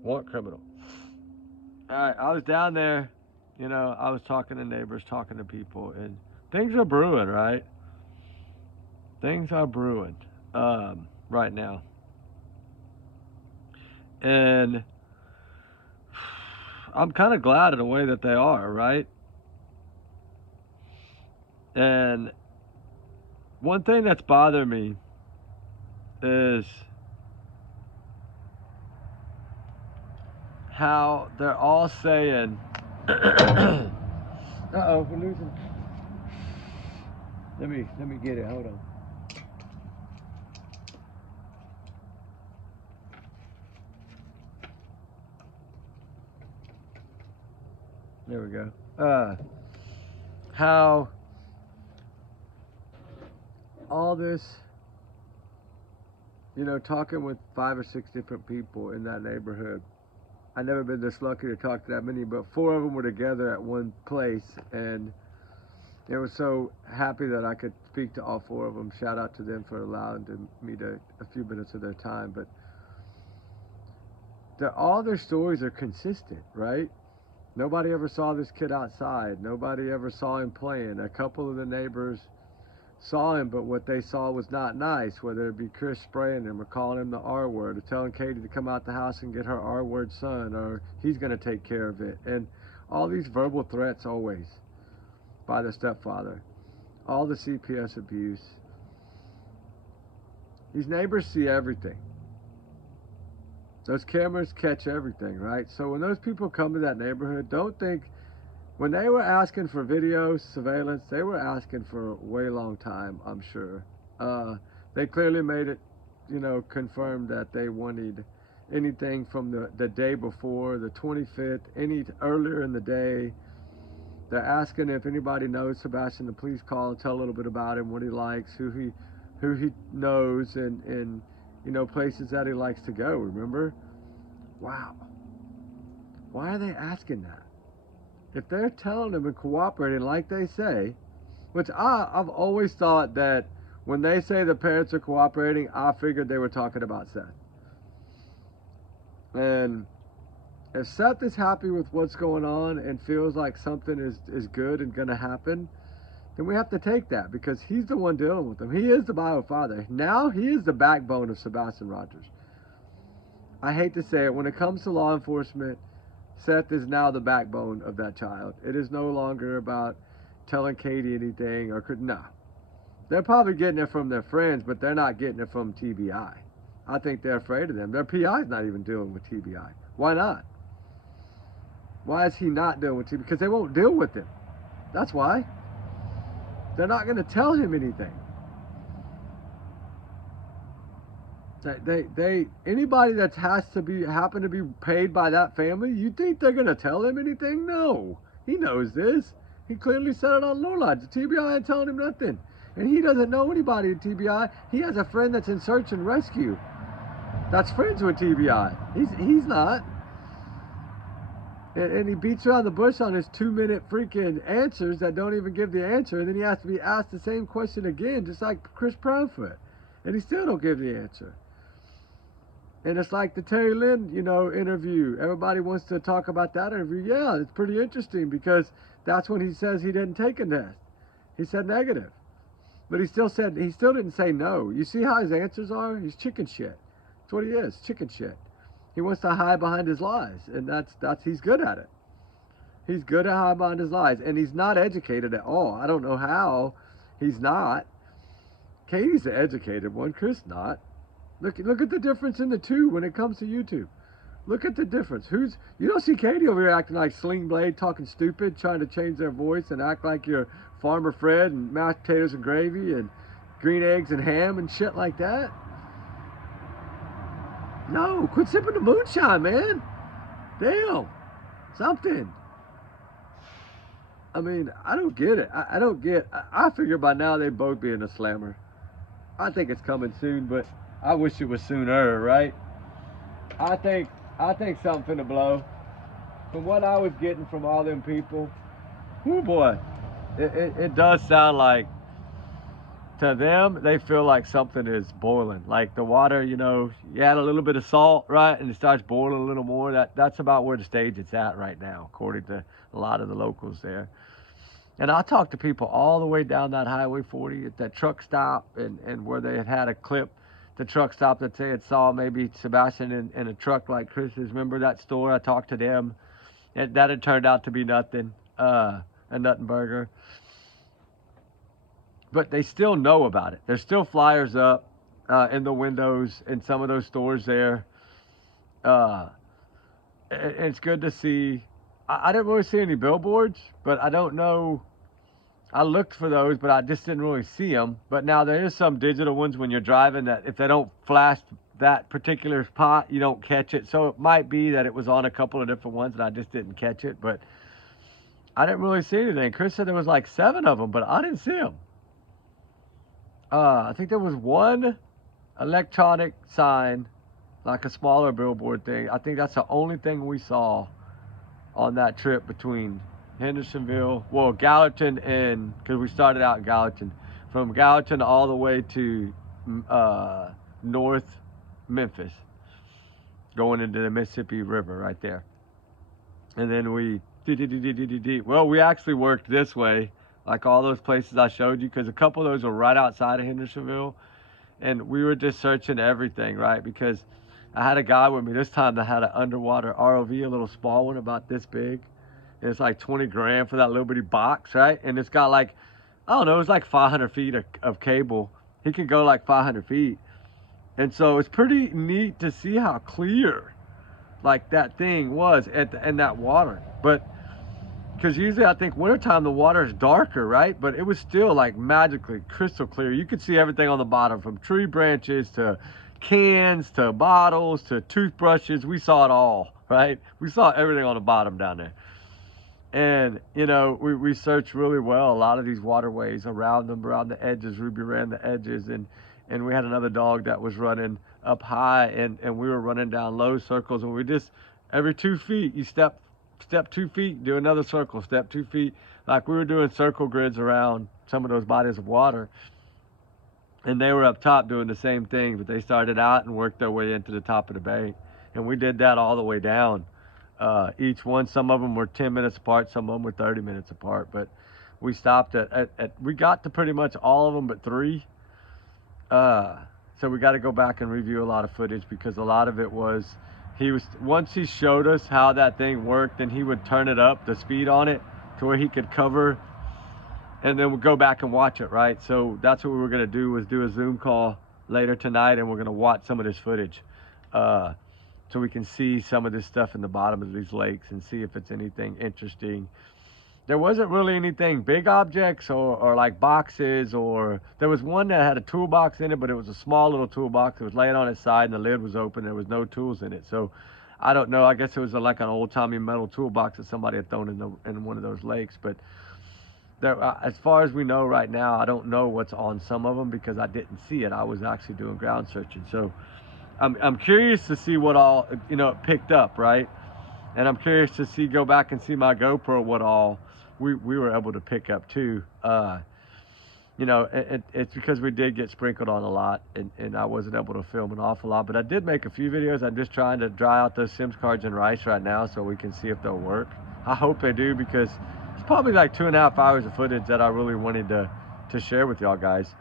Want criminal. All right, I was down there, you know, I was talking to neighbors, talking to people, and things are brewing, right? Things are brewing right now. And I'm kind of glad in a way that they are, right? And one thing that's bothered me is how they're all saying, uh-oh, we're losing. Let me get it, hold on. There we go. How all this, you know, talking with 5 or 6 different people in that neighborhood. I've never been this lucky to talk to that many, but 4 of them were together at one place, and It was so happy that I could speak to all 4 of them. Shout out to them for allowing me a few minutes of their time. But all their stories are consistent, right? Nobody ever saw this kid outside. Nobody ever saw him playing. A couple of the neighbors saw him, but what they saw was not nice, whether it be Chris spraying him or calling him the R word or telling Katie to come out the house and get her R word son or he's going to take care of it. And all these verbal threats always by the stepfather. All the CPS abuse. These neighbors see everything. Those cameras catch everything, right? So when those people come to that neighborhood, don't think, when they were asking for video surveillance, they were asking for a way long time, I'm sure. They clearly made it, confirmed that they wanted anything from the day before, the 25th, any earlier in the day. They're asking if anybody knows Sebastian to please call and tell a little bit about him, what he likes, who he knows, and places that he likes to go, remember? Wow. Why are they asking that? If they're telling them and cooperating like they say, which I've always thought that when they say the parents are cooperating, I figured they were talking about Seth. And if Seth is happy with what's going on and feels like something is good and going to happen, then we have to take that because he's the one dealing with them. He is the bio father. Now he is the backbone of Sebastian Rogers. I hate to say it, when it comes to law enforcement, Seth is now the backbone of that child. It is no longer about telling Katie anything or no. They're probably getting it from their friends, but they're not getting it from TBI. I think they're afraid of them. Their PI is not even dealing with TBI. Why not? Why is he not dealing with TBI? Because they won't deal with him. That's why. They're not going to tell him anything. Anybody that happen to be paid by that family, you think they're going to tell him anything? No. He knows this. He clearly said it on Lowlines. The TBI ain't telling him nothing. And he doesn't know anybody at TBI. He has a friend that's in search and rescue. That's friends with TBI. He's not. And he beats around the bush on his 2-minute freaking answers that don't even give the answer. And then he has to be asked the same question again, just like Chris Proudfoot. And he still don't give the answer. And it's like the Terry Lynn, interview. Everybody wants to talk about that interview. Yeah, it's pretty interesting because that's when he says he didn't take a test. He said negative. But he still didn't say no. You see how his answers are? He's chicken shit. That's what he is, chicken shit. He wants to hide behind his lies, and he's good at it. He's good at hiding behind his lies, and he's not educated at all. I don't know how he's not. Katie's the educated one, Chris not. Look at the difference in the two when it comes to YouTube. Look at the difference. You don't see Katie over here acting like Sling Blade, talking stupid, trying to change their voice and act like you're Farmer Fred and mashed potatoes and gravy and green eggs and ham and shit like that. No, quit sipping the moonshine, man. Damn. Something. I mean, I don't get it. I figure by now they'd both be in a slammer. I think it's coming soon, but I wish it was sooner, right? I think something finna blow. From what I was getting from all them people, oh boy, it does sound like, to them, they feel like something is boiling. Like the water, you add a little bit of salt, right? And it starts boiling a little more. That's about where the stage it's at right now, according to a lot of the locals there. And I talked to people all the way down that Highway 40 at that truck stop and where they had a clip, the truck stop that they had saw maybe Sebastian in a truck like Chris's. Remember that store? I talked to them. That had turned out to be nothing, a nothing burger. But they still know about it. There's still flyers up in the windows in some of those stores there. It's good to see. I didn't really see any billboards, but I don't know. I looked for those, but I just didn't really see them. But now there is some digital ones when you're driving that if they don't flash that particular spot, you don't catch it. So it might be that it was on a couple of different ones and I just didn't catch it. But I didn't really see anything. Chris said there was like 7 of them, but I didn't see them. I think there was one electronic sign, like a smaller billboard thing. I think that's the only thing we saw on that trip between Hendersonville, well, Gallatin, and because we started out in Gallatin, from Gallatin all the way to North Memphis, going into the Mississippi River right there. And then we actually worked this way, like all those places I showed you, because a couple of those were right outside of Hendersonville, and we were just searching everything, right? Because I had a guy with me this time that had an underwater ROV, a little small one about this big. And it's like 20 grand for that little bitty box, right? And it's got like, I don't know, it's like 500 feet of cable. He can go like 500 feet. And so it's pretty neat to see how clear like that thing was in that water. But because usually I think wintertime the water is darker, right? But it was still like magically crystal clear. You could see everything on the bottom, from tree branches to cans to bottles to toothbrushes. We saw it all, right? We saw everything on the bottom down there. And, you know, we searched really well a lot of these waterways around them, around the edges. Ruby ran the edges, and we had another dog that was running up high, and we were running down low circles, and we just, every 2 feet, you step 2 feet, do another circle, step 2 feet. Like we were doing circle grids around some of those bodies of water. And they were up top doing the same thing, but they started out and worked their way into the top of the bank. And we did that all the way down. Each one, some of them were 10 minutes apart, some of them were 30 minutes apart, but we stopped we got to pretty much all of them but 3. So we got to go back and review a lot of footage, because a lot of it was, once he showed us how that thing worked, then he would turn it up, the speed on it, to where he could cover, and then we'd go back and watch it, right? So that's what we were going to do, was do a Zoom call later tonight, and we're going to watch some of this footage. So we can see some of this stuff in the bottom of these lakes and see if it's anything interesting. There wasn't really anything big objects or like boxes, or there was one that had a toolbox in it, but it was a small little toolbox. It was laying on its side and the lid was open. There was no tools in it. So I don't know. I guess it was like an old-timey metal toolbox that somebody had thrown in one of those lakes. But there, as far as we know right now, I don't know what's on some of them, because I didn't see it. I was actually doing ground searching. So I'm curious to see what all, you know, it picked up, right? And I'm curious to go back and see my GoPro, what all we were able to pick up too. You know, it's because we did get sprinkled on a lot, and I wasn't able to film an awful lot, but I did make a few videos. I'm just trying to dry out those Sims cards in rice right now so we can see if they'll work. I hope they do, because it's probably like 2.5 hours of footage that I really wanted to share with y'all guys.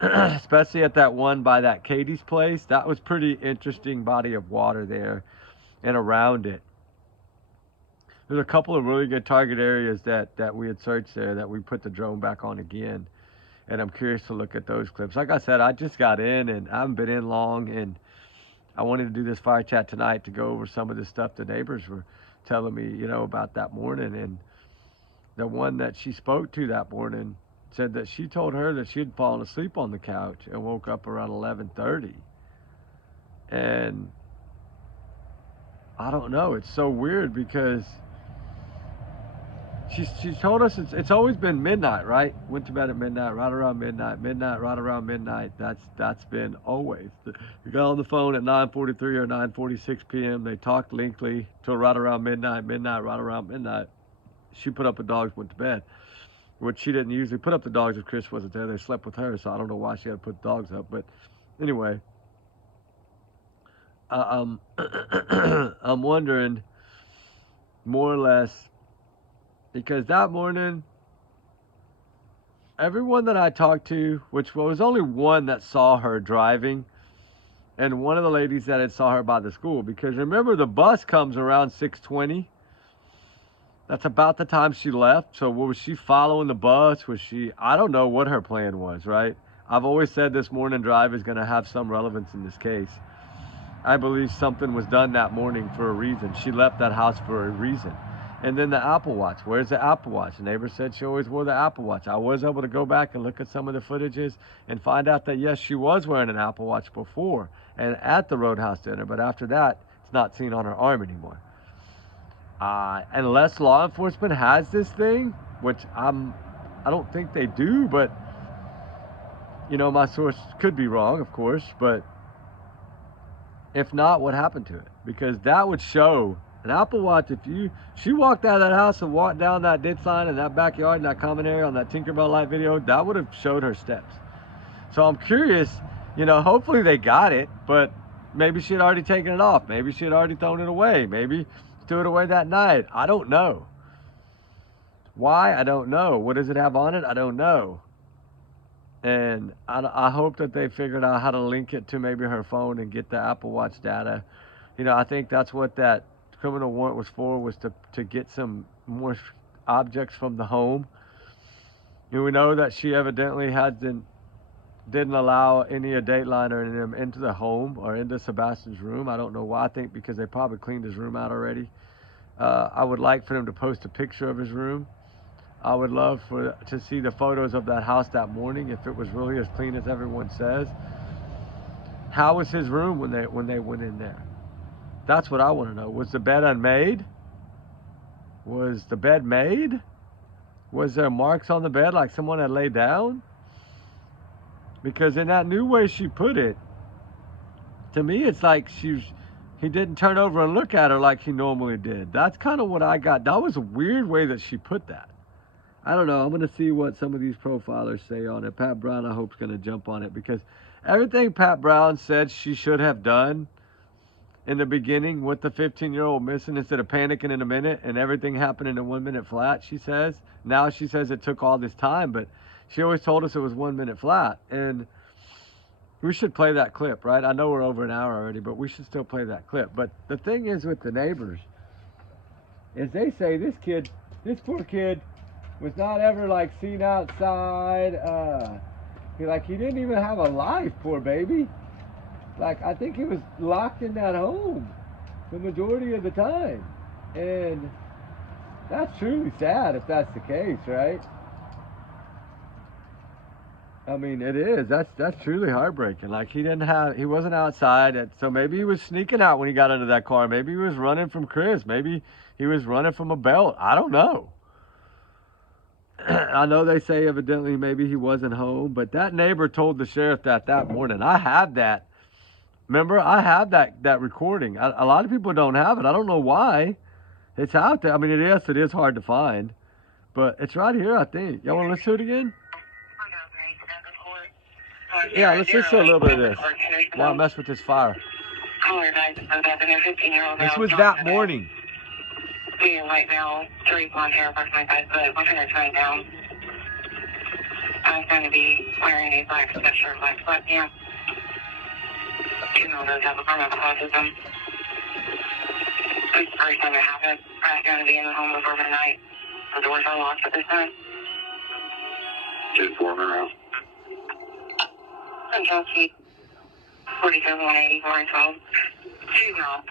Especially at that one by that Katie's place. That was pretty interesting body of water there and around it. There's a couple of really good target areas that we had searched there that we put the drone back on again. And I'm curious to look at those clips. Like I said, I just got in and I haven't been in long, and I wanted to do this fire chat tonight to go over some of the stuff the neighbors were telling me, you know, about that morning. And the one that she spoke to that morning said that she told her that she had fallen asleep on the couch and woke up around 11:30. And I don't know, it's so weird, because she told us it's always been midnight, right? Went to bed at midnight, right around midnight, right around midnight. That's been always. We got on the phone at 9:43 or 9:46 p.m. They talked lengthily till right around midnight, right around midnight. She put up the dogs, went to bed. Which she didn't usually put up the dogs if Chris wasn't there. They slept with her, so I don't know why she had to put the dogs up. But anyway, I'm wondering, more or less, because that morning, everyone that I talked to, which was only one that saw her driving, and one of the ladies that had saw her by the school, because remember, the bus comes around 6:20. That's about the time she left. So was she following the bus? Was she, I don't know what her plan was, right? I've always said this morning drive is going to have some relevance in this case. I believe something was done that morning for a reason. She left that house for a reason. And then the Apple Watch. Where's the Apple Watch? The neighbor said she always wore the Apple Watch. I was able to go back and look at some of the footages and find out that, yes, she was wearing an Apple Watch before and at the Roadhouse dinner. But after that, it's not seen on her arm anymore. Unless law enforcement has this thing, which I don't think they do, but you know, my source could be wrong, of course, but if not, what happened to it? Because that would show An Apple Watch, she walked out of that house and walked down that ditch line in that backyard in that common area on that Tinkerbell light video, that would have showed her steps. So I'm curious, hopefully they got it, but maybe she had already taken it off. Maybe she had already thrown it away. Maybe threw it away that night. I don't know. Why? I don't know. What does it have on it? I don't know. And I hope that they figured out how to link it to maybe her phone and get the Apple Watch data. I think that's what that criminal warrant was for, was to get some more objects from the home. And we know that she evidently didn't allow any of Dateline or any of them into the home or into Sebastian's room. I don't know why. I think because they probably cleaned his room out already. I would like for them to post a picture of his room. I would love to see the photos of that house that morning, if it was really as clean as everyone says. How was his room when they went in there? That's what I want to know. Was the bed unmade? Was the bed made? Was there marks on the bed like someone had laid down? Because in that new way she put it, to me it's like he didn't turn over and look at her like he normally did. That's kind of what I got. That was a weird way that she put that. I don't know. I'm going to see what some of these profilers say on it. Pat Brown, I hope, is going to jump on it, because everything Pat Brown said she should have done in the beginning with the 15-year-old missing, instead of panicking in a minute and everything happened in a 1 minute flat, she says. Now she says it took all this time, but she always told us it was 1 minute flat. And we should play that clip, right? I know we're over an hour already, but we should still play that clip. But the thing is with the neighbors, is they say this poor kid, was not ever like seen outside. He didn't even have a life, poor baby. Like, I think he was locked in that home the majority of the time. And that's truly sad if that's the case, right? I mean, it is. That's truly heartbreaking. Like, he wasn't outside. So maybe he was sneaking out when he got into that car. Maybe he was running from Chris. Maybe he was running from a belt. I don't know. I know they say evidently maybe he wasn't home, but that neighbor told the sheriff that morning. I have that. Remember, I have that recording. A lot of people don't have it. I don't know why. It's out there. I mean, it is hard to find, but it's right here, I think. Y'all want to listen to it again? Yeah, let's listen to a little bit of this while I mess with this fire. This was that morning. White male, 3 blonde hair, approximately 5 foot, 120 pounds. I was going to be wearing a black sweatshirt, black sweatpants. Does have a form of autism. This is the first time it happened. I'm going to be in the home before midnight. The doors are locked at this time. 2-4 now. Central Key, 47-184 and 12. She's not.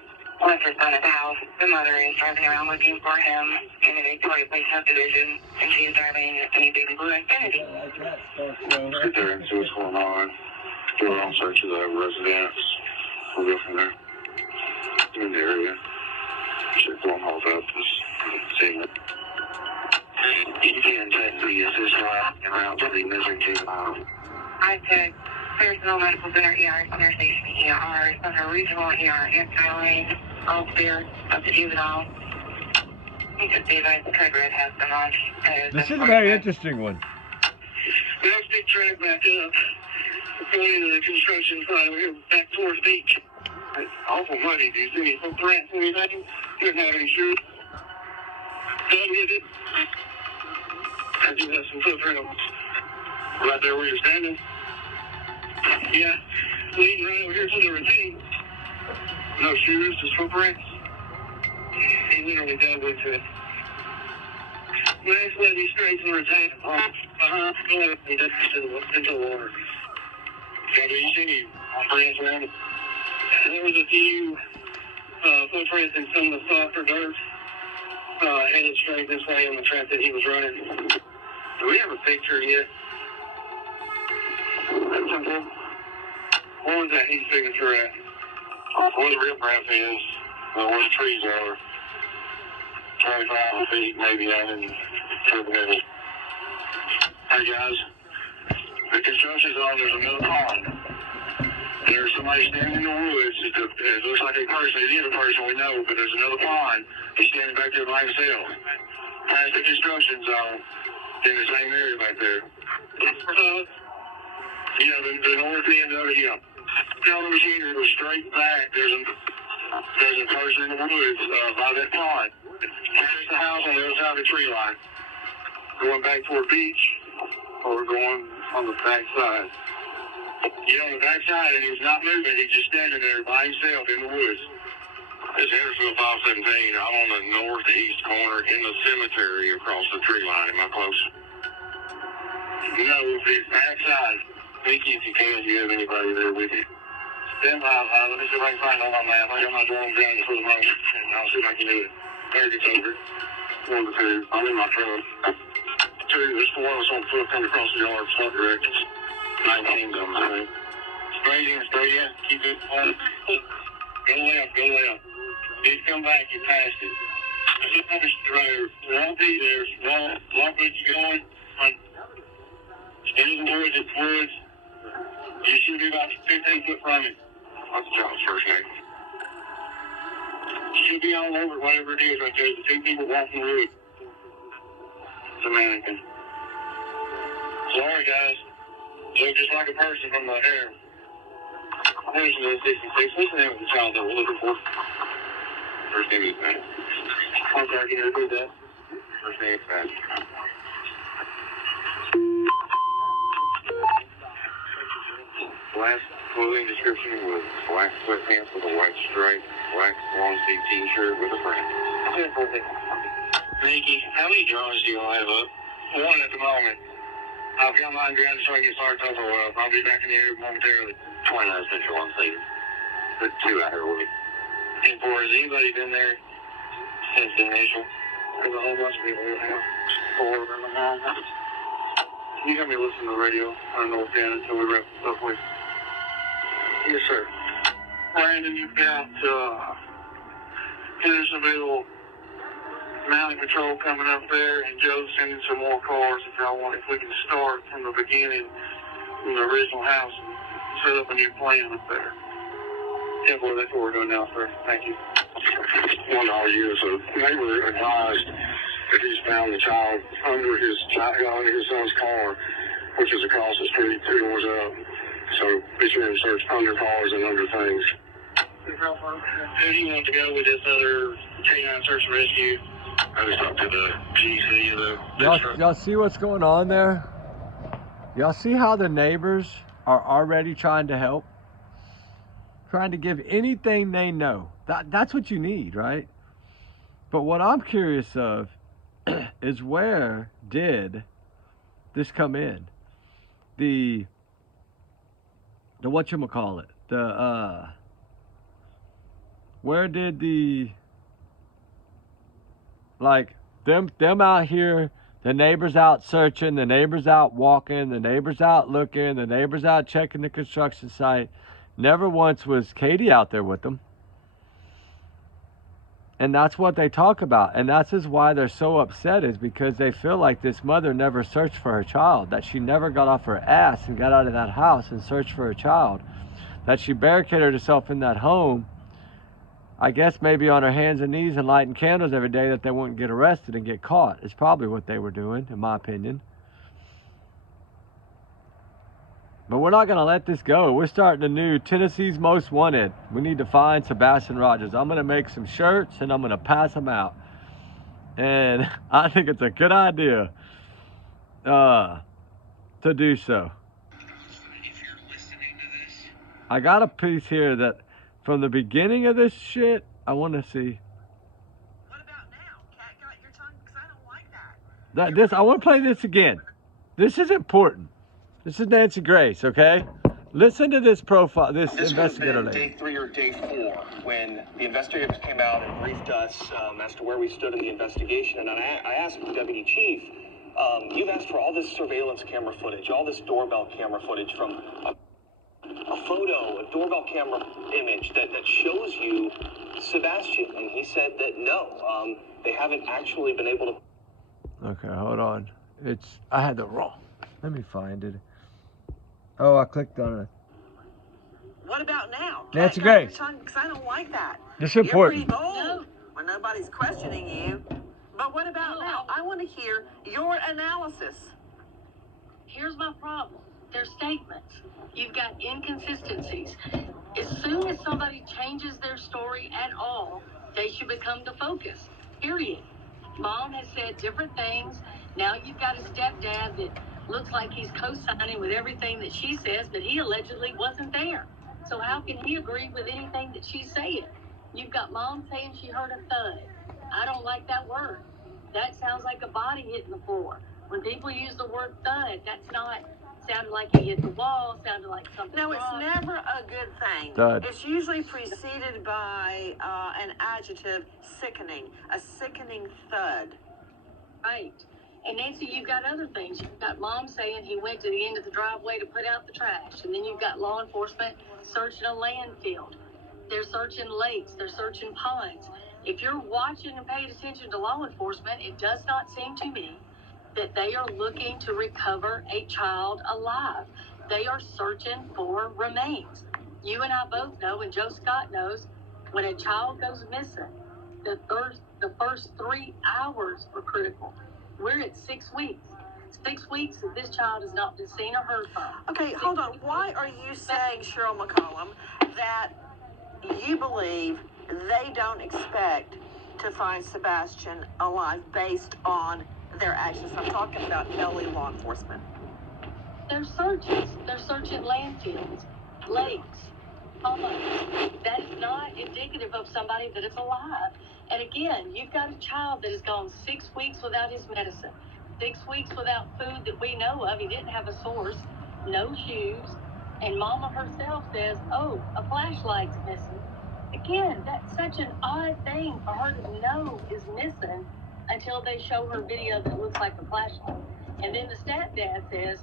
Left her son at the house. The mother is driving around looking for him in a Victoria Place subdivision, and she is driving a baby blue Infiniti. Get there and see what's going on. Do our own search of the residence. We'll go from there. I'm in the area. Check going hold up. Just seeing it. You can check the assist around to the misery juvenile. I checked personal medical center ER, Center Station ER, Center Regional ER, anti-lane, all clear up to juvenile. You can see that the trigger has been launched. This is a very interesting one. There's a big track back up, going into the construction side over here, back towards the beach. It's awful muddy. Do you see any footprints or anything? Didn't have any shoes. Doesn't get it. I do have some footprints. Right there where you're standing? Yeah. Leading right over here to the ravine. No shoes, just footprints. He literally dove into it. Nice lady straight to the ravine. He just into the water. So do you see any footprints around it? There was a few footprints in some of the softer dirt. Headed straight this way on the track that he was running. Do we have a picture yet? That's okay. What was that heat signature at? Where the riprap is, where the trees are. 25 feet, maybe out in the middle. Hey guys, the construction's on. There's another pond. There's somebody standing in the woods. It looks like a person. It is a person we know, but there's another pond. He's standing back there by himself. Past the construction zone in the same area back there. Yeah, the north end of it, yeah. Tell the machinery was straight back. There's a person in the woods by that pond. Past the house on the other side of the tree line. Going back toward beach or going on the back side. Yeah, on the back side, and he's not moving. He's just standing there by himself in the woods. It's Hendersonville 517. I'm on the northeast corner in the cemetery across the tree line. Am I close? No, he's backside. Mickey, if you can, do you have anybody there with you? Stand by. Let me see if I can find it on my map. I got my drone grounded for the moment, and I'll see if I can do it. There it's over. 1 to 2. I'm in my truck. 2, there's 4 of us on foot coming across the yard, swap directions. 19's on the same. Straight in, straight in. Keep it on. Go left, go left. He's come back, you passed it. There's a finish right there. Won't be there. Long way you going. Stay in the woods, it's woods. You should be about 15 foot from it. What's John's first name? Should be all over whatever it is right there. The 2 people walking the wood. It's a mannequin. Sorry, guys. Look just like a person from the hair. There's the 66. What's the name of the child that we're looking for? First name is Matt. Okay, can you repeat that? First name is Matt. Last clothing description was black sweatpants with a white stripe, black long sleeve t-shirt with a print. Mickey, how many drones do you have up? 1 at the moment. I've got mine grounded so I can get started over. I'll be back in the area momentarily. 29 Central on scene. Put 2 out here with me. And for has anybody been there since the initial? There's a whole bunch of people here now. 4 of them are now. Can you help me listen to the radio on North End until we wrap this up, please? Yes, sir. Brandon, you've got Hendersonville Mountain Patrol coming up there, and Joe's sending some more cars if y'all want. If we can start from the beginning, from the original house, and set up a new plan up there. Yeah, boy, that's what we're doing now, sir. Thank you. 1 hour years. A neighbor advised that he's found the child under his son's car, which is across the street, 2 doors up. So be sure and search under cars and under things. Who do you want to go with this other K9 search and rescue? I just talked to the GC of the... Y'all see what's going on there? Y'all see how the neighbors are already trying to help? Trying to give anything they know. That's what you need, right? But what I'm curious of is, where did this come in? The whatchamacallit? Where did the, like, them out here, the neighbors out searching, the neighbors out walking, the neighbors out looking, the neighbors out checking the construction site. Never once was Katie out there with them. And that's what they talk about. And that's just why they're so upset, is because they feel like this mother never searched for her child, that she never got off her ass and got out of that house and searched for her child, that she barricaded herself in that home, I guess maybe on her hands and knees and lighting candles every day, that they wouldn't get arrested and get caught. Is probably what they were doing, in my opinion. But we're not going to let this go. We're starting a new Tennessee's Most Wanted. We need to find Sebastian Rogers. I'm going to make some shirts and I'm going to pass them out. And I think it's a good idea to do so. If you're listening to this... I got a piece here that from the beginning of this shit, I want to see. What about now? Cat got your tongue? Because I don't like that. I want to play this again. This is important. This is Nancy Grace, okay? Listen to this profile, this investigator lady. Day 3 or day 4 when the investigators came out and briefed us as to where we stood in the investigation. And I asked the deputy chief, you've asked for all this surveillance camera footage, all this doorbell camera footage from a photo, a doorbell camera image that shows you Sebastian. And he said that no, they haven't actually been able to. Okay, hold on. I had the wrong. Let me find it. Oh, I clicked on it. What about now? Nancy Cat, Grace. because I don't like that. This is You're important. pretty bold when nobody's questioning you. But what about now? I want to hear your analysis. Here's my problem. They're statements. You've got inconsistencies. As soon as somebody changes their story at all, they should become the focus. Period. Mom has said different things. Now you've got a stepdad that looks like he's co-signing with everything that she says, but he allegedly wasn't there. So how can he agree with anything that she's saying? You've got Mom saying she heard a thud. I don't like that word. That sounds like a body hitting the floor. When people use the word thud, that's not sounded like he hit the wall, sounded like something. No, it's never a good thing. Thud. It's usually preceded by an adjective, sickening, a sickening thud. Right. And Nancy, you've got other things. You've got Mom saying he went to the end of the driveway to put out the trash. And then you've got law enforcement searching a landfill. They're searching lakes. They're searching ponds. If you're watching and paying attention to law enforcement, it does not seem to me that they are looking to recover a child alive. They are searching for remains. You and I both know, and Joe Scott knows, when a child goes missing, the first 3 hours are critical. We're at 6 weeks. 6 weeks that this child has not been seen or heard from. Okay, hold on. Why are you saying, Cheryl McCollum, that you believe they don't expect to find Sebastian alive based on their actions? I'm talking about LA law enforcement. They're searching. They're searching landfills, lakes, ponds. That is not indicative of somebody that is alive. And again, you've got a child that has gone 6 weeks without his medicine, 6 weeks without food that we know of. He didn't have a source, no shoes. And Mama herself says, oh, a flashlight's missing. Again, that's such an odd thing for her to know is missing until they show her video that looks like a flashlight. And then the stepdad says,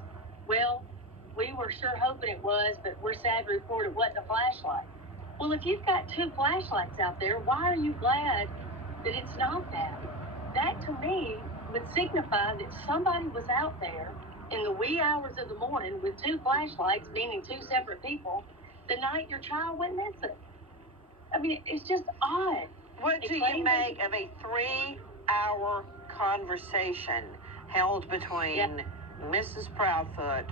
well, we were sure hoping it was, but we're sad to report it wasn't a flashlight. Well, if you've got 2 flashlights out there, why are you glad that it's not that? That, to me, would signify that somebody was out there in the wee hours of the morning with 2 flashlights, meaning 2 separate people, the night your child went missing. I mean, it's just odd. What do you make of a 3-hour conversation held between Mrs. Proudfoot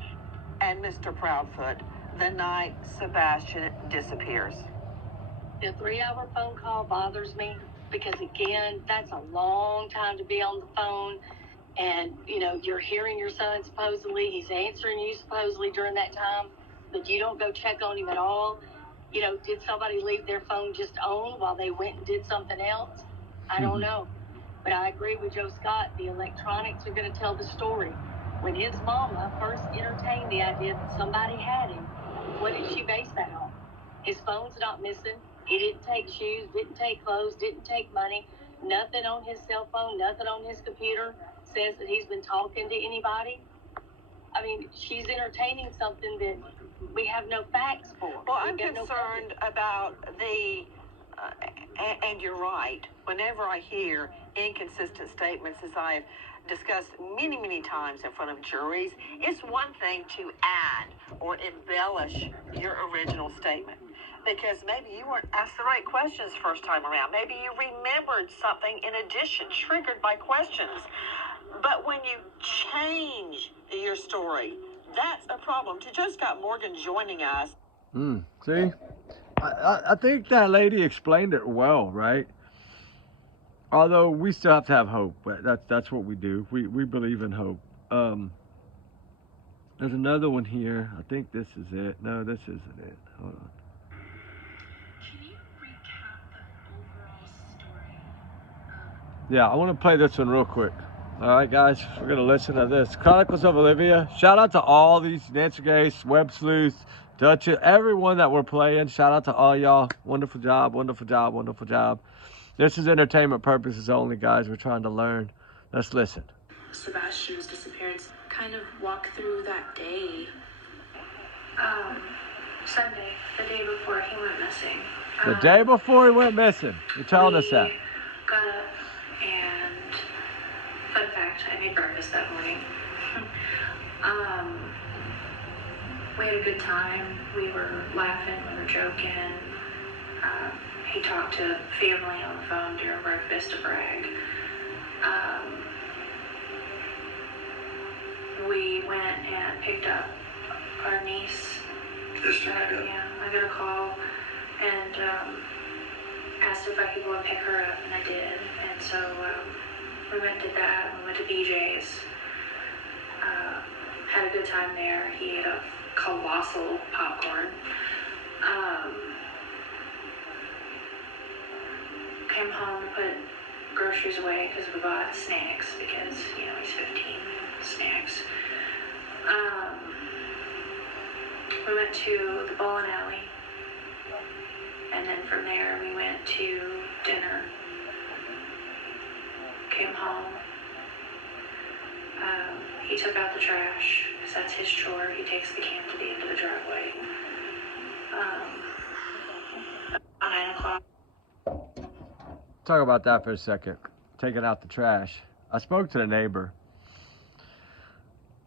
and Mr. Proudfoot the night Sebastian disappears? The 3-hour phone call bothers me because, again, that's a long time to be on the phone. And, you know, you're hearing your son supposedly. He's answering you supposedly during that time, but you don't go check on him at all. You know, did somebody leave their phone just on while they went and did something else? I don't know. But I agree with Joe Scott. The electronics are going to tell the story. When his mama first entertained the idea that somebody had him, what did she base that on? His phone's not missing. He didn't take shoes, didn't take clothes, didn't take money. Nothing on his cell phone, nothing on his computer says that he's been talking to anybody. I mean, she's entertaining something that we have no facts for. Well, I'm concerned about the, and you're right, whenever I hear inconsistent statements, as I've discussed many, many times in front of juries, it's one thing to add or embellish your original statement. Because maybe you weren't asked the right questions first time around. Maybe you remembered something in addition, triggered by questions. But when you change your story, that's a problem. To Joe Scott Morgan joining us. See? I think that lady explained it well, right? Although we still have to have hope. But that's what we do. We believe in hope. There's another one here. I think this is it. No, this isn't it. Hold on. Can you recap the overall story? Yeah, I want to play this one real quick. All right, guys, we're going to listen to this. Chronicles of Olivia. Shout out to all these Nancy Grace, Web Sleuths, Dutch, everyone that we're playing. Shout out to all y'all. Wonderful job, wonderful job, wonderful job. This is entertainment purposes only, guys. We're trying to learn. Let's listen. Sebastian's disappearance. Kind of walk through that day. Sunday, the day before he went missing. The day before he went missing. You're telling us that. Got up and, fun fact, I made breakfast that morning. we had a good time. We were laughing, we were joking. He talked to family on the phone during breakfast to brag. We went and picked up our niece. Yeah, I got a call and asked if I could go and pick her up, and I did. And so we went and did that. We went to BJ's. Had a good time there. He ate a colossal popcorn. Came home and put groceries away because we bought snacks because, you know, he's 15, snacks. We went to the bowling alley, and then from there we went to dinner. Came home. He took out the trash because that's his chore. He takes the can to the end of the driveway. 9 o'clock. Talk about that for a second. Taking out the trash. I spoke to the neighbor.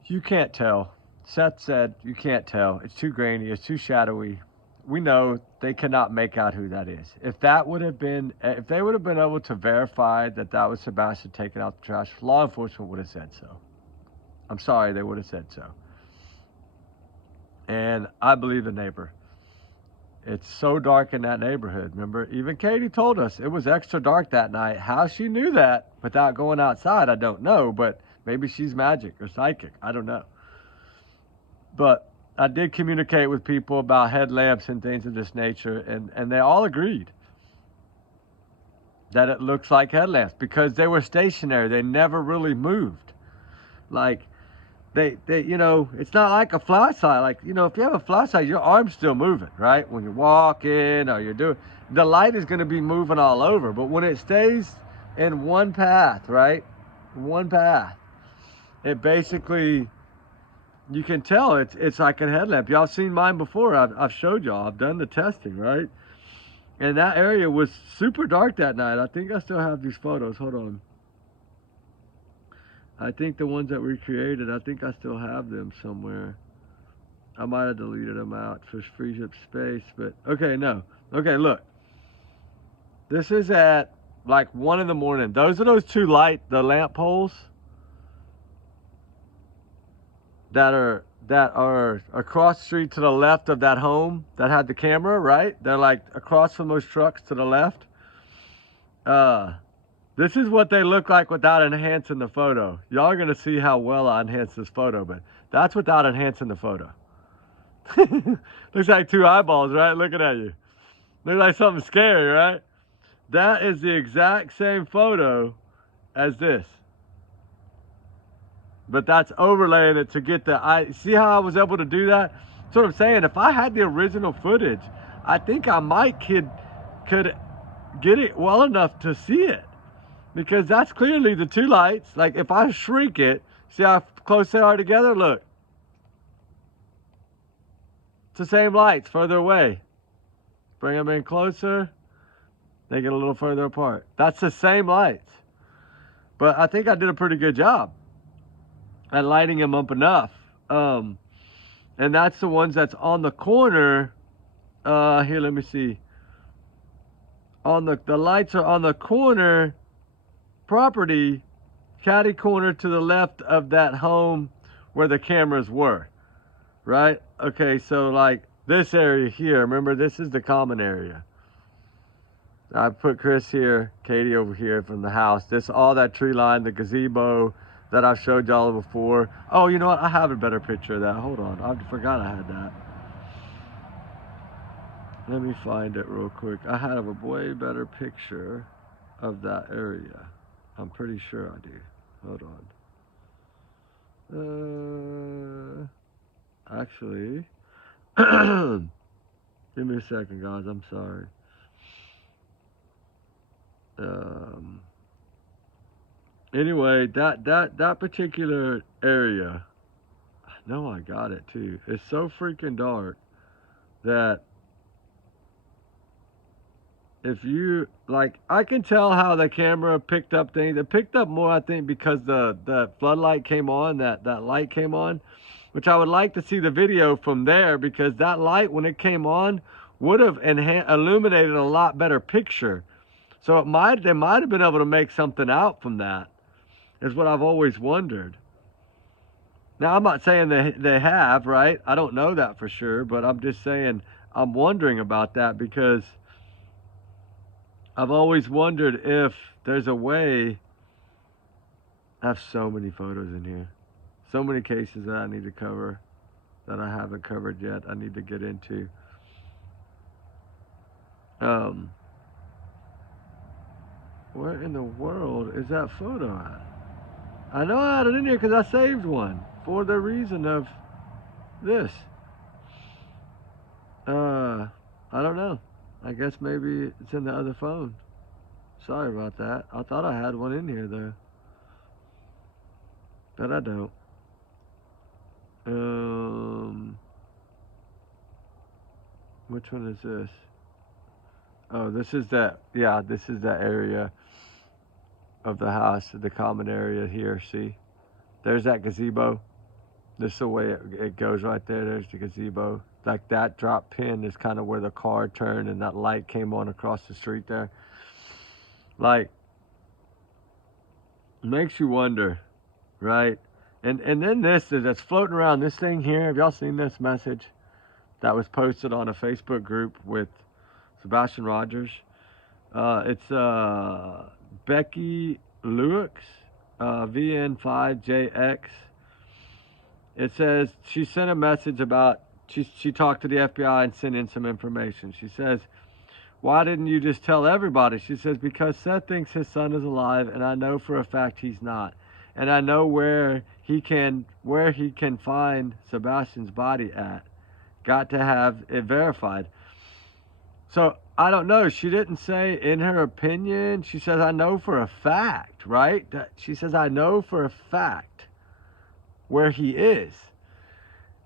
You can't tell. Seth said you can't tell. It's too grainy. It's too shadowy. We know they cannot make out who that is. If they would have been able to verify that that was Sebastian taking out the trash, law enforcement would have said so. I'm sorry, they would have said so. And I believe the neighbor. It's so dark in that neighborhood. Remember, even Katie told us it was extra dark that night. How she knew that without going outside, I don't know. But maybe she's magic or psychic. I don't know. But I did communicate with people about headlamps and things of this nature, and they all agreed that it looks like headlamps because they were stationary. They never really moved. Like, they you know, it's not like a flashlight. Like, you know, if you have a flashlight, your arm's still moving, right? When you're walking or you're doing, the light is going to be moving all over. But when it stays in one path, right? One path, it basically, you can tell it's like a headlamp. Y'all seen mine before. I've showed y'all. I've done the testing, right? And that area was super dark that night. I think I still have these photos. Hold on. I think the ones that we created, I think I still have them somewhere. I might have deleted them out for free up space, but okay, no. Okay, look. This is at like 1 in the morning. Those are those two the lamp poles that are across the street to the left of that home that had the camera, right? They're like across from those trucks to the left. This is what they look like without enhancing the photo. Y'all are gonna see how well I enhanced this photo, but that's without enhancing the photo. Looks like two eyeballs, right? Looking at you. Looks like something scary, right? That is the exact same photo as this. But that's overlaying it to get the see how I was able to do that? That's what I'm saying. If I had the original footage, I think I might could get it well enough to see it. Because that's clearly the two lights. Like if I shrink it, see how close they are together? Look. It's the same lights further away. Bring them in closer. They get a little further apart. That's the same lights. But I think I did a pretty good job at lighting them up enough. And that's the ones that's on the corner. Here, let me see. On the lights are on the corner property, catty corner to the left of that home where the cameras were, right? Okay, so like this area here, remember this is the common area. I put Chris here, Katie over here from the house. This, all that tree line, the gazebo that I've showed y'all before. Oh, you know what? I have a better picture of that. Hold on, I forgot I had that. Let me find it real quick. I have a way better picture of that area. I'm pretty sure I do. Hold on. Actually, give me a second, guys. I'm sorry. Anyway, that particular area, I know I got it too. It's so freaking dark that if you, like, I can tell how the camera picked up things. It picked up more, I think, because the floodlight came on, that light came on. which I would like to see the video from there, because that light, when it came on, would have illuminated a lot better picture. So they might have been able to make something out from that, is what I've always wondered. Now, I'm not saying they have, right? I don't know that for sure, but I'm just saying I'm wondering about that, because I've always wondered if there's a way. I have so many photos in here. So many cases that I need to cover that I haven't covered yet. I need to get into. Where in the world is that photo at? I know I had it in here because I saved one for the reason of this. I don't know. I guess maybe it's in the other phone. Sorry about that. I thought I had one in here though, but I don't. Which one is this? Oh, this is that. Yeah, this is that area of the house, the common area here. See, there's that gazebo. This is the way it goes right there. There's the gazebo. Like that drop pin is kind of where the car turned and that light came on across the street there. Like, makes you wonder, right? And then this that's floating around, this thing here. Have y'all seen this message that was posted on a Facebook group with Sebastian Rogers? It's Becky Lewix, VN5JX. It says she sent a message about, she talked to the FBI and sent in some information. She says, why didn't you just tell everybody? She says, because Seth thinks his son is alive, and I know for a fact he's not. And I know where he can find Sebastian's body at. Got to have it verified. So I don't know. She didn't say in her opinion. She says, I know for a fact, right? She says, I know for a fact where he is.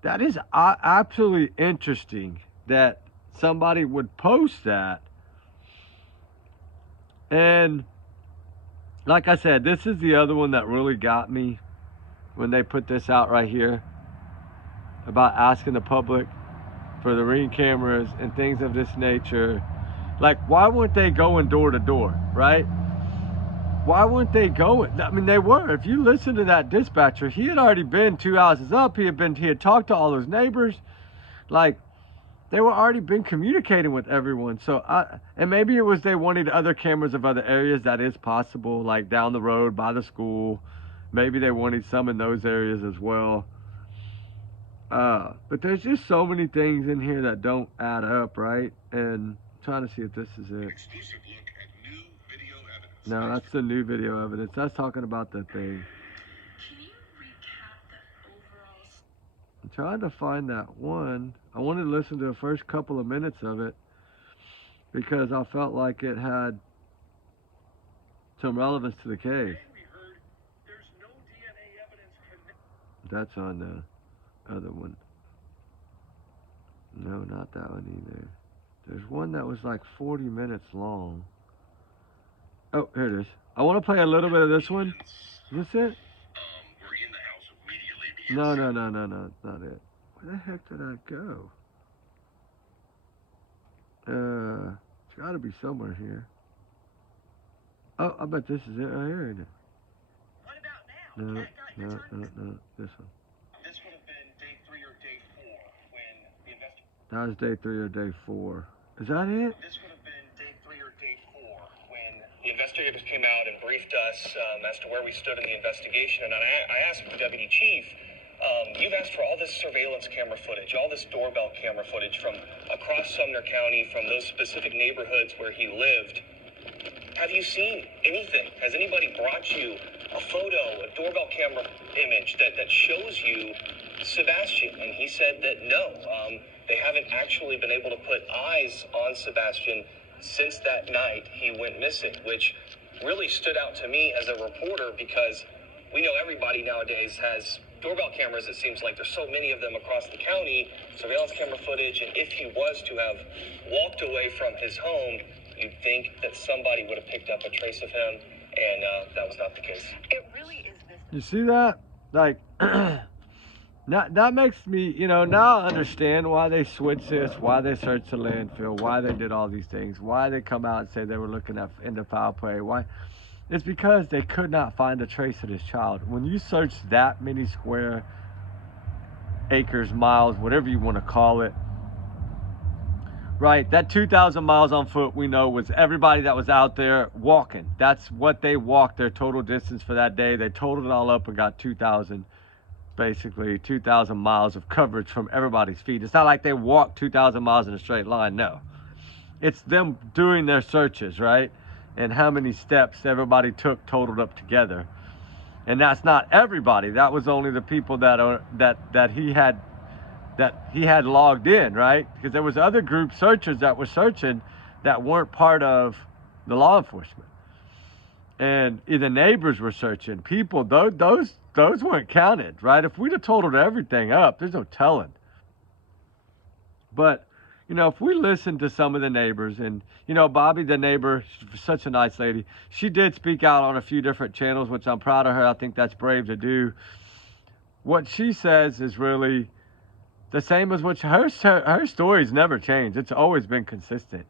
That is absolutely interesting that somebody would post that. And like I said, this is the other one that really got me when they put this out right here about asking the public for the Ring cameras and things of this nature. Like, why weren't they going door to door, right? Why weren't they going? I mean, they were. If you listen to that dispatcher, he had already been 2 houses up. He had talked to all those neighbors. Like, they were already been communicating with everyone. So, and maybe it was they wanted other cameras of other areas. That is possible, like down the road by the school. Maybe they wanted some in those areas as well. But there's just so many things in here that don't add up, right? And I'm trying to see if this is it. Exclusive look at new video evidence. No, that's the new video evidence. That's talking about the thing. Can you recap the overall? I'm trying to find that one. I wanted to listen to the first couple of minutes of it because I felt like it had some relevance to the case. We heard there's no DNA evidence connected. That's on the other one. No, not that one either. There's one that was like 40 minutes long. Oh, here it is. I want to play a little bit of this one. Is this it? We're in the house immediately. No, not it. Where the heck did I go? It's got to be somewhere here. Oh, I bet this is it right here, isn't it? What about now? No, this one. This would have been day 3 or day 4 when the investigation. That was day 3 or day 4. Is that it? This would have been day 3 or day 4 when the investigators came out and briefed us as to where we stood in the investigation. And I asked the deputy chief, you've asked for all this surveillance camera footage, all this doorbell camera footage from across Sumner County, from those specific neighborhoods where he lived. Have you seen anything? Has anybody brought you a photo, a doorbell camera image that shows you Sebastian? And he said that no, they haven't actually been able to put eyes on Sebastian since that night he went missing, which really stood out to me as a reporter because we know everybody nowadays has doorbell cameras. It seems like there's so many of them across the county, surveillance camera footage, and if he was to have walked away from his home, you'd think that somebody would have picked up a trace of him, and that was not the case. It really is business. You see that? Like, Now, that makes me, now I understand why they switched this, why they searched the landfill, why they did all these things, why they come out and say they were looking into foul play. Why? It's because they could not find a trace of this child. When you search that many square acres, miles, whatever you want to call it, right, that 2,000 miles on foot, we know, was everybody that was out there walking. That's what they walked, their total distance for that day. They totaled it all up and got 2,000 miles of coverage from everybody's feet. It's not like they walked 2,000 miles in a straight line. No, it's them doing their searches, right? And how many steps everybody took totaled up together. And that's not everybody. That was only the people that he had logged in, right? Because there was other group searchers that were searching that weren't part of the law enforcement. And the neighbors were searching. People, those weren't counted, right? If we'd have totaled everything up, there's no telling. But, if we listen to some of the neighbors, and, Bobby, the neighbor, she's such a nice lady. She did speak out on a few different channels, which I'm proud of her. I think that's brave to do. What she says is really the same as what her story's never changed. It's always been consistent.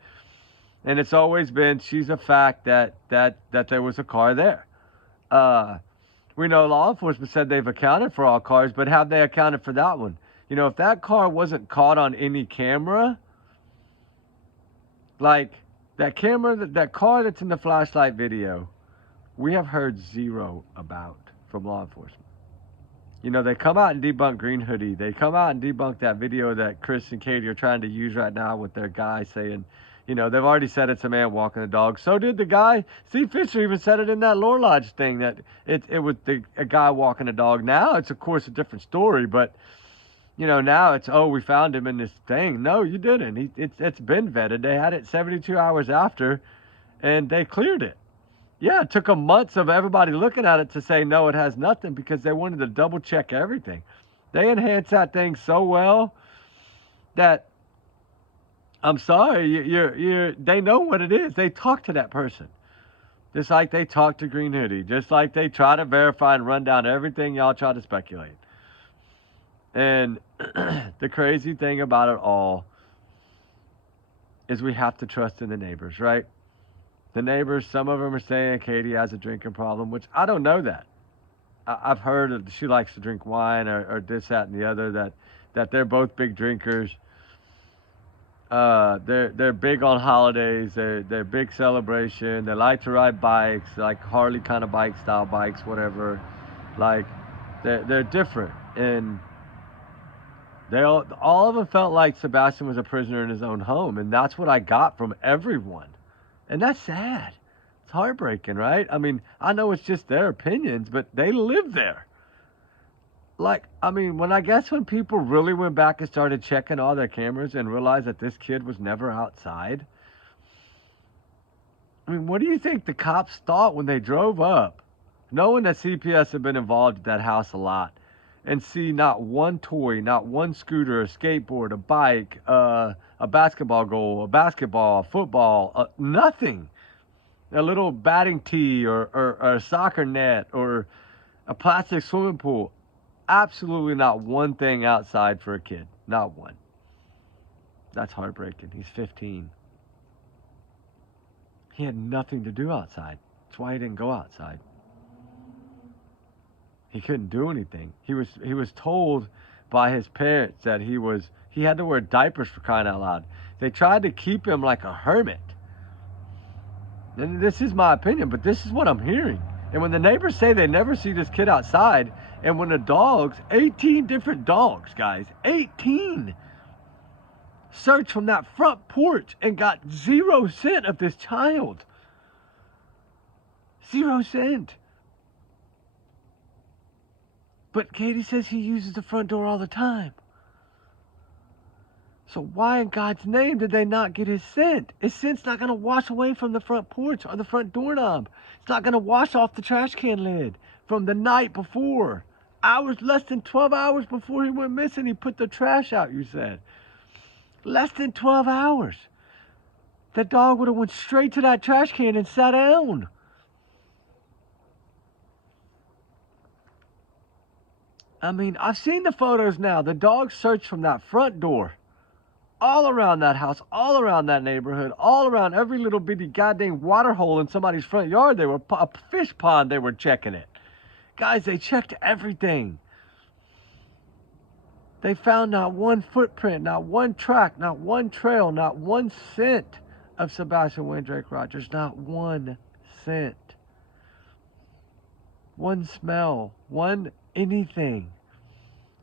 And it's always been, she's a fact that there was a car there. We know law enforcement said they've accounted for all cars, but have they accounted for that one? If that car wasn't caught on any camera, like that car that's in the flashlight video, we have heard zero about from law enforcement. They come out and debunk Green Hoodie. They come out and debunk that video that Chris and Katie are trying to use right now with their guy saying, they've already said it's a man walking a dog. So did the guy. Steve Fisher even said it in that Lore Lodge thing that it was a guy walking a dog. Now it's, of course, a different story. But, now it's, we found him in this thing. No, you didn't. It's been vetted. They had it 72 hours after, and they cleared it. Yeah, it took them months of everybody looking at it to say, no, it has nothing, because they wanted to double check everything. They enhanced that thing so well that, I'm sorry, they know what it is. They talk to that person. Just like they talk to Green Hoodie. Just like they try to verify and run down everything y'all try to speculate. And the crazy thing about it all is we have to trust in the neighbors, right? The neighbors, some of them are saying Katie has a drinking problem, which I don't know that. I've heard that she likes to drink wine or this, that, and the other, that they're both big drinkers. They're big on holidays. They're big celebration. They like to ride bikes, like Harley kind of bike style bikes, whatever. Like they're different, and all of them felt like Sebastian was a prisoner in his own home, and that's what I got from everyone, and that's sad. It's heartbreaking, right? I mean, I know it's just their opinions, but they live there. Like, I mean, when people really went back and started checking all their cameras and realized that this kid was never outside, I mean, what do you think the cops thought when they drove up, knowing that CPS had been involved at that house a lot, and see not one toy, not one scooter, a skateboard, a bike, a basketball goal, a basketball, a football, nothing. A little batting tee or a soccer net or a plastic swimming pool. Absolutely not one thing outside for a kid. Not one. That's heartbreaking. He's 15. He had nothing to do outside. That's why he didn't go outside. He couldn't do anything. He was told by his parents that he had to wear diapers, for crying out loud. They tried to keep him like a hermit. And this is my opinion, but this is what I'm hearing. And when the neighbors say they never see this kid outside, and when the dogs, 18 different dogs, guys, 18, searched from that front porch and got 0 scent of this child. 0 scent. But Katie says he uses the front door all the time. So why in God's name did they not get his scent? His scent's not going to wash away from the front porch or the front doorknob. It's not going to wash off the trash can lid from the night before. Less than 12 hours before he went missing, he put the trash out, you said. Less than 12 hours. That dog would have went straight to that trash can and sat down. I mean, I've seen the photos now. The dogs searched from that front door, all around that house, all around that neighborhood, all around every little bitty goddamn water hole in somebody's front yard. They were a fish pond. They were checking it. Guys, they checked everything. They found not one footprint, not one track, not one trail, not one scent of Sebastian Windrake Rogers. Not one scent. One smell. One anything.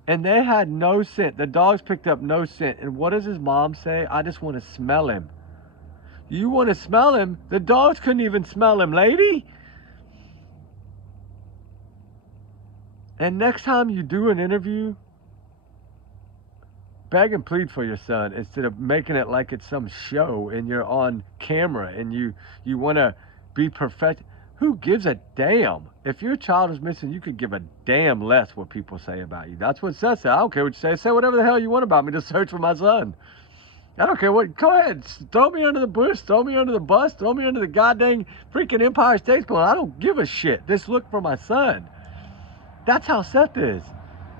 And they had no scent. The dogs picked up no scent. And what does his mom say? I just want to smell him. You want to smell him? The dogs couldn't even smell him, lady. And next time you do an interview, beg and plead for your son instead of making it like it's some show and you're on camera and you want to be perfect. Who gives a damn? If your child is missing, you could give a damn less what people say about you. That's what Seth said. I don't care what you say. Say whatever the hell you want about me. Just search for my son. I don't care what. Go ahead. Throw me under the bush. Throw me under the bus. Throw me under the goddamn freaking Empire State Building. I don't give a shit. Just look for my son. That's how Seth is.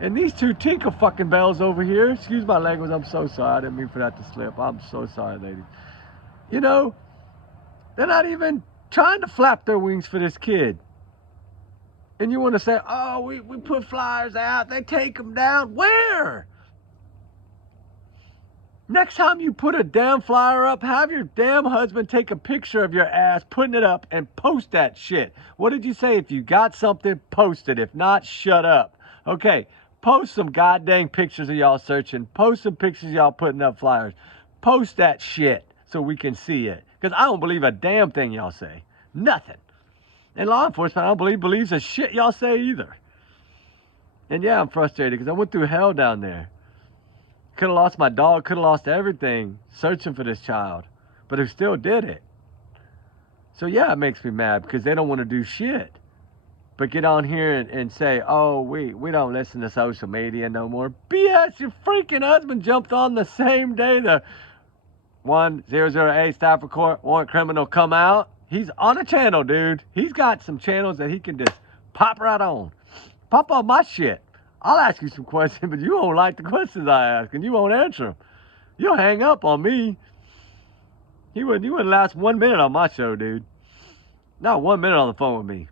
And these two tinker fucking bells over here. Excuse my language. I'm so sorry. I didn't mean for that to slip. I'm so sorry, ladies. You know, they're not even trying to flap their wings for this kid. And you want to say, oh, we put flyers out. They take them down. Where? Next time you put a damn flyer up, have your damn husband take a picture of your ass, putting it up, and post that shit. What did you say? If you got something, post it. If not, shut up. Okay, post some goddamn pictures of y'all searching. Post some pictures of y'all putting up flyers. Post that shit so we can see it. Because I don't believe a damn thing y'all say. Nothing. And law enforcement, I don't believes a shit y'all say either. And yeah, I'm frustrated because I went through hell down there. Could have lost my dog, could have lost everything searching for this child. But who still did it. So yeah, it makes me mad because they don't want to do shit. But get on here and say, oh, we don't listen to social media no more. BS, your freaking husband jumped on the same day the 1008 Stafford Court warrant criminal come out. He's on a channel, dude. He's got some channels that he can just pop right on. Pop on my shit. I'll ask you some questions, but you won't like the questions I ask, and you won't answer them. You'll hang up on me. You wouldn't last 1 minute on my show, dude. Not 1 minute on the phone with me.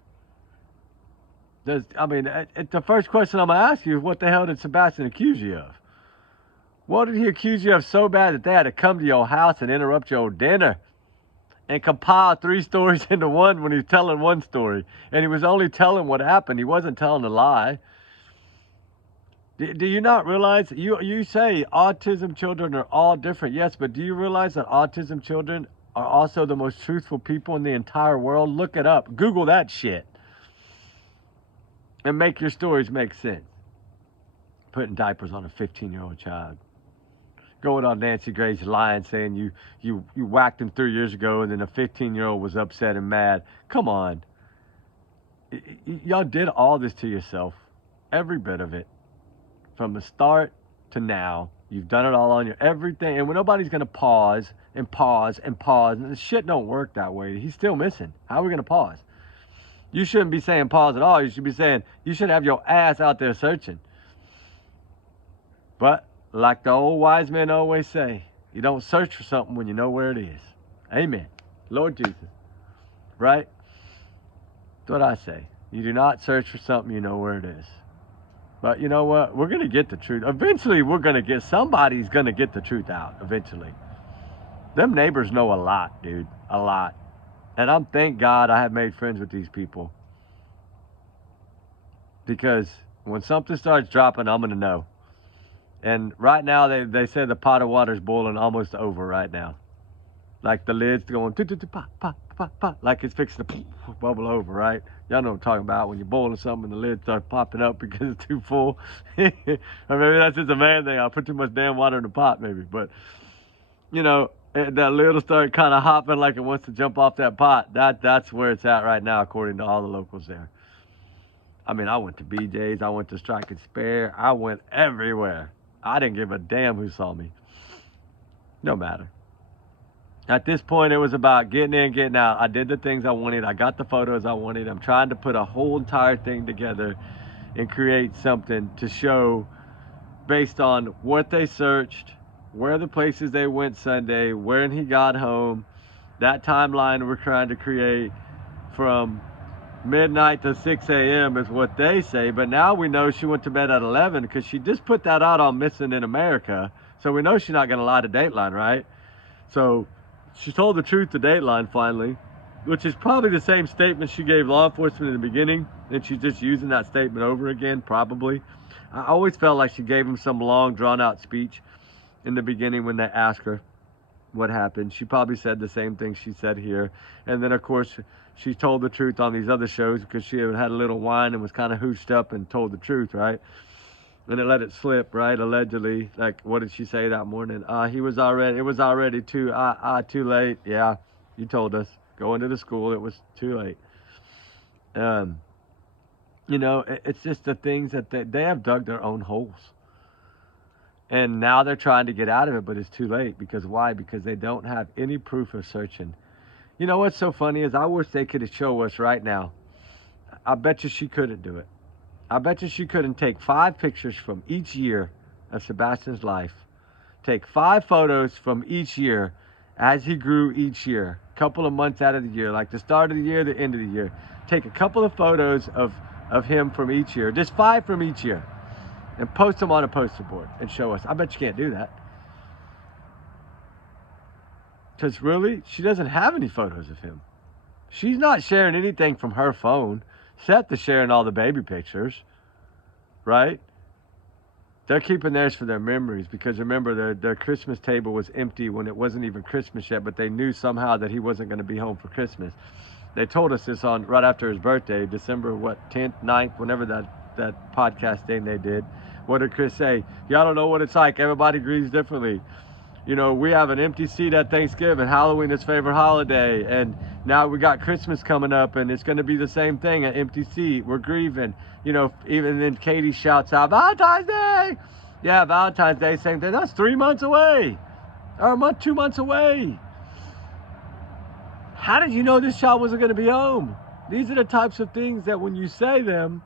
The first question I'm going to ask you is, what the hell did Sebastian accuse you of? What did he accuse you of so bad that they had to come to your house and interrupt your dinner and compile 3 stories into one when he was telling one story? And he was only telling what happened. He wasn't telling a lie. Do you not realize, you say autism children are all different. Yes, but do you realize that autism children are also the most truthful people in the entire world? Look it up. Google that shit. And make your stories make sense. Putting diapers on a 15-year-old child. Going on Nancy Grace lying, saying you whacked him 3 years ago and then a 15-year-old was upset and mad. Come on. Y'all did all this to yourself. Every bit of it. From the start to now, you've done it all on your everything. And when nobody's going to pause and pause and pause, and the shit don't work that way. He's still missing. How are we going to pause? You shouldn't be saying pause at all. You should be saying, you should have your ass out there searching. But like the old wise men always say, you don't search for something when you know where it is. Amen. Lord Jesus. Right? That's what I say. You do not search for something you know where it is. But you know what? We're going to get the truth. Eventually, somebody's going to get the truth out. Eventually. Them neighbors know a lot, dude. A lot. And thank God I have made friends with these people. Because when something starts dropping, I'm going to know. And right now, they say the pot of water is boiling almost over right now. Like the lid's going, pop, pop, pop, pop, like it's fixing to bubble over, right? Y'all know what I'm talking about when you're boiling something and the lid starts popping up because it's too full. Or maybe that's just a man thing. I put too much damn water in the pot, maybe. But, you know, that lid will start kind of hopping like it wants to jump off that pot. That's where it's at right now, according to all the locals there. I mean, I went to BJ's. I went to Strike and Spare. I went everywhere. I didn't give a damn who saw me. No matter. At this point, it was about getting in, getting out. I did the things I wanted. I got the photos I wanted. I'm trying to put a whole entire thing together. and create something to show based on what they searched, where the places they went Sunday, when he got home. That timeline we're trying to create from midnight to 6 a.m. is what they say, but now we know she went to bed at 11 because she just put that out on Missing in America, so we know she's not going to lie to Dateline, right? So she told the truth to Dateline finally, which is probably the same statement she gave law enforcement in the beginning, and she's just using that statement over again, probably. I always felt like she gave him some long, drawn-out speech in the beginning when they asked her what happened. She probably said the same thing she said here. And then, of course, she told the truth on these other shows because she had a little wine and was kind of hooched up and told the truth, right? And it let it slip, right? Allegedly. Like, what did she say that morning? It was already too late. Yeah, you told us. Going to the school, it was too late. You know, it's just the things that they have dug their own holes. And now they're trying to get out of it, but it's too late. Because why? Because they don't have any proof of searching. You know what's so funny is I wish they could show us right now. I bet you she couldn't do it. I bet you she couldn't take 5 pictures from each year of Sebastian's life. Take 5 photos from each year as he grew each year. A couple of months out of the year, like the start of the year, the end of the year. Take a couple of photos of him from each year. Just 5 from each year. And post them on a poster board and show us. I bet you can't do that. Because really, she doesn't have any photos of him. She's not sharing anything from her phone. Seth is sharing all the baby pictures. Right? They're keeping theirs for their memories. Because remember, their Christmas table was empty when it wasn't even Christmas yet. But they knew somehow that he wasn't going to be home for Christmas. They told us this on right after his birthday, December, 10th, 9th, whenever that podcast thing they did. What did Chris say? Y'all don't know what it's like. Everybody grieves differently. You know, we have an empty seat at Thanksgiving. Halloween is favorite holiday. And now we got Christmas coming up, and it's going to be the same thing, an empty seat. We're grieving. You know, even then Katie shouts out, Valentine's Day! Yeah, Valentine's Day, same thing. That's 3 months away. Or a month, 2 months away. How did you know this child wasn't going to be home? These are the types of things that when you say them,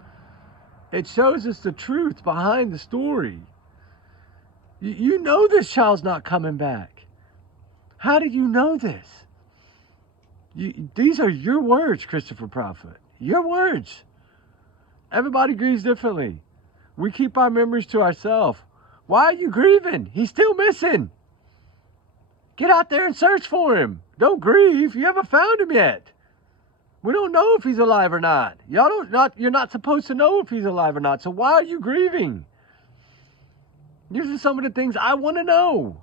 it shows us the truth behind the story. You know this child's not coming back. How did you know this? These are your words, Christopher Proudfoot. Your words. Everybody grieves differently. We keep our memories to ourselves. Why are you grieving? He's still missing. Get out there and search for him. Don't grieve. You haven't found him yet. We don't know if he's alive or not. You're not supposed to know if he's alive or not. So why are you grieving? These are some of the things I want to know.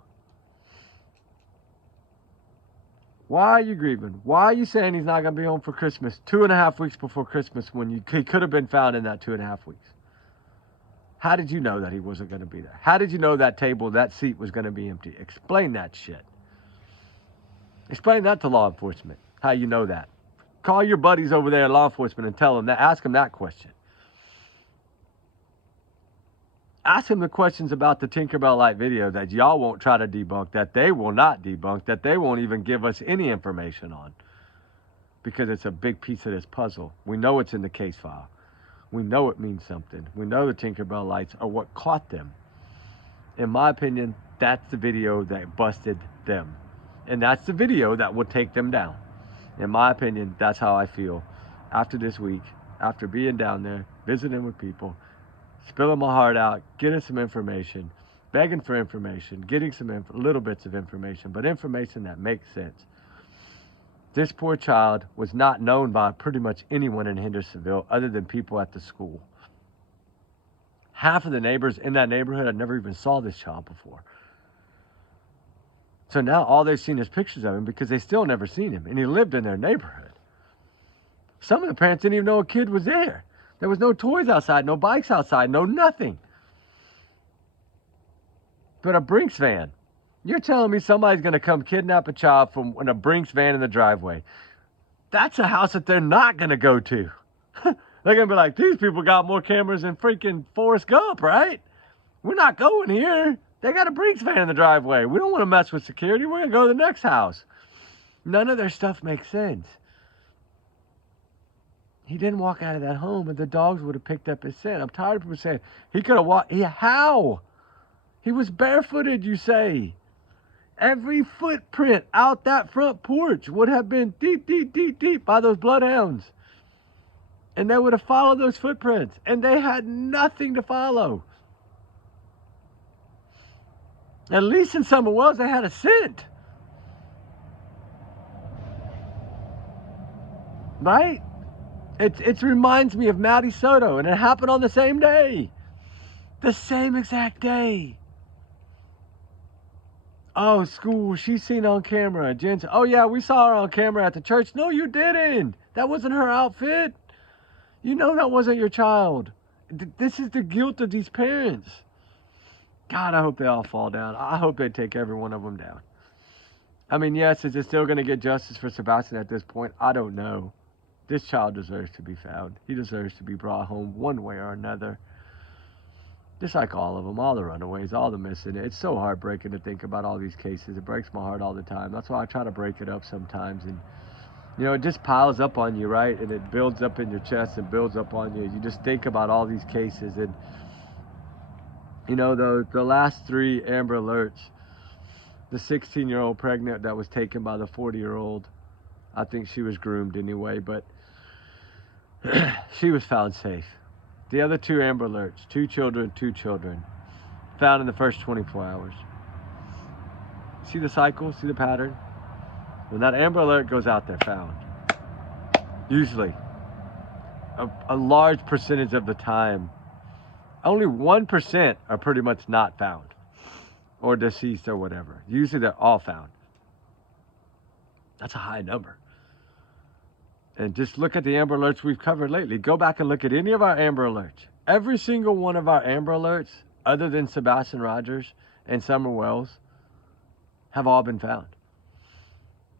Why are you grieving? Why are you saying he's not going to be home for Christmas 2.5 weeks before Christmas when he could have been found in that 2.5 weeks? How did you know that he wasn't going to be there? How did you know that table, that seat was going to be empty? Explain that shit. Explain that to law enforcement, how you know that. Call your buddies over there at law enforcement and tell them that. Ask them that question. Ask them the questions about the Tinkerbell Light video that y'all won't try to debunk, that they will not debunk, that they won't even give us any information on. Because it's a big piece of this puzzle. We know it's in the case file. We know it means something. We know the Tinkerbell Lights are what caught them. In my opinion, that's the video that busted them. And that's the video that will take them down. In my opinion, that's how I feel after this week, after being down there, visiting with people, spilling my heart out, getting some information, begging for information, getting some little bits of information, but information that makes sense. This poor child was not known by pretty much anyone in Hendersonville other than people at the school. Half of the neighbors in that neighborhood had never even saw this child before. So now all they've seen is pictures of him because they still never seen him. And he lived in their neighborhood. Some of the parents didn't even know a kid was there. There was no toys outside, no bikes outside, no nothing. But a Brinks van. You're telling me somebody's going to come kidnap a child from in a Brinks van in the driveway. That's a house that they're not going to go to. They're going to be like, these people got more cameras than freaking Forrest Gump, right? We're not going here. They got a Brinks van in the driveway. We don't want to mess with security. We're going to go to the next house. None of their stuff makes sense. He didn't walk out of that home, and the dogs would have picked up his scent. I'm tired of people saying he could have walked. How? He was barefooted, you say. Every footprint out that front porch would have been deep, deep, deep, deep by those bloodhounds. And they would have followed those footprints. And they had nothing to follow. At least in Summer Wells, they had a scent. Right? It reminds me of Matty Soto, and it happened on the same day. The same exact day. Oh, school, she's seen on camera. Jen said, oh yeah, we saw her on camera at the church. No, you didn't. That wasn't her outfit. You know that wasn't your child. This is the guilt of these parents. God, I hope they all fall down. I hope they take every one of them down. I mean, yes, is it still going to get justice for Sebastian at this point? I don't know. This child deserves to be found. He deserves to be brought home one way or another. Just like all of them, all the runaways, all the missing. It's so heartbreaking to think about all these cases. It breaks my heart all the time. That's why I try to break it up sometimes. And, you know, it just piles up on you, right? And it builds up in your chest and builds up on you. You just think about all these cases. And, you know, the last 3 Amber Alerts, the 16-year-old pregnant that was taken by the 40-year-old, I think she was groomed anyway, but she was found safe. The other 2 Amber Alerts, 2 children, found in the first 24 hours. See the cycle? See the pattern? When that Amber Alert goes out, they're found. Usually, a large percentage of the time, only 1% are pretty much not found or deceased or whatever. Usually they're all found. That's a high number. And just look at the Amber Alerts we've covered lately. Go back and look at any of our Amber Alerts. Every single one of our Amber Alerts, other than Sebastian Rogers and Summer Wells, have all been found.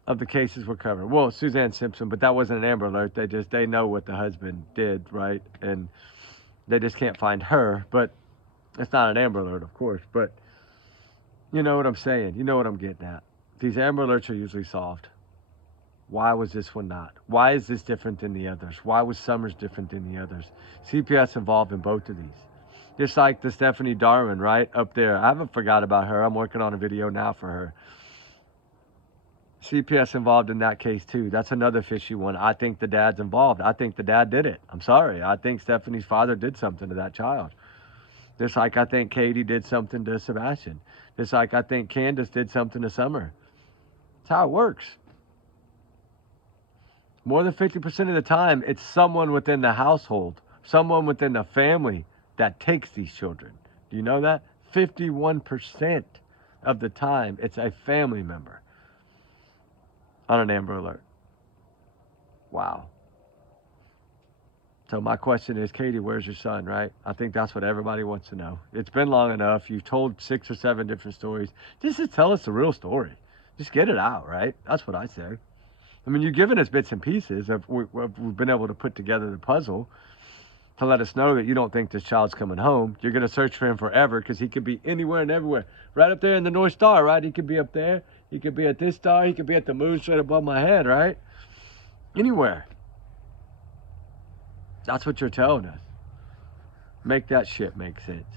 Of the cases we're covering. Well, Suzanne Simpson, but that wasn't an Amber Alert. They know what the husband did, right? And they just can't find her. But it's not an Amber Alert, of course. But you know what I'm saying. You know what I'm getting at. These Amber Alerts are usually solved. Why was this one not? Why is this different than the others? Why was Summers different than the others? CPS involved in both of these. Just like the Stephanie Darwin, right? Up there. I haven't forgot about her. I'm working on a video now for her. CPS involved in that case too. That's another fishy one. I think the dad's involved. I think the dad did it. I'm sorry. I think Stephanie's father did something to that child. Just like I think Katie did something to Sebastian. Just like I think Candace did something to Summer. That's how it works. More than 50% of the time, it's someone within the household, someone within the family that takes these children. Do you know that? 51% of the time, it's a family member on an Amber Alert. Wow. So my question is, Katie, where's your son, right? I think that's what everybody wants to know. It's been long enough. You've told 6 or 7 different stories. Just tell us the real story. Just get it out, right? That's what I say. I mean, you've given us bits and pieces of we've been able to put together the puzzle to let us know that you don't think this child's coming home. You're going to search for him forever because he could be anywhere and everywhere. Right up there in the North Star, right? He could be up there. He could be at this star. He could be at the moon straight above my head, right? Anywhere. That's what you're telling us. Make that shit make sense.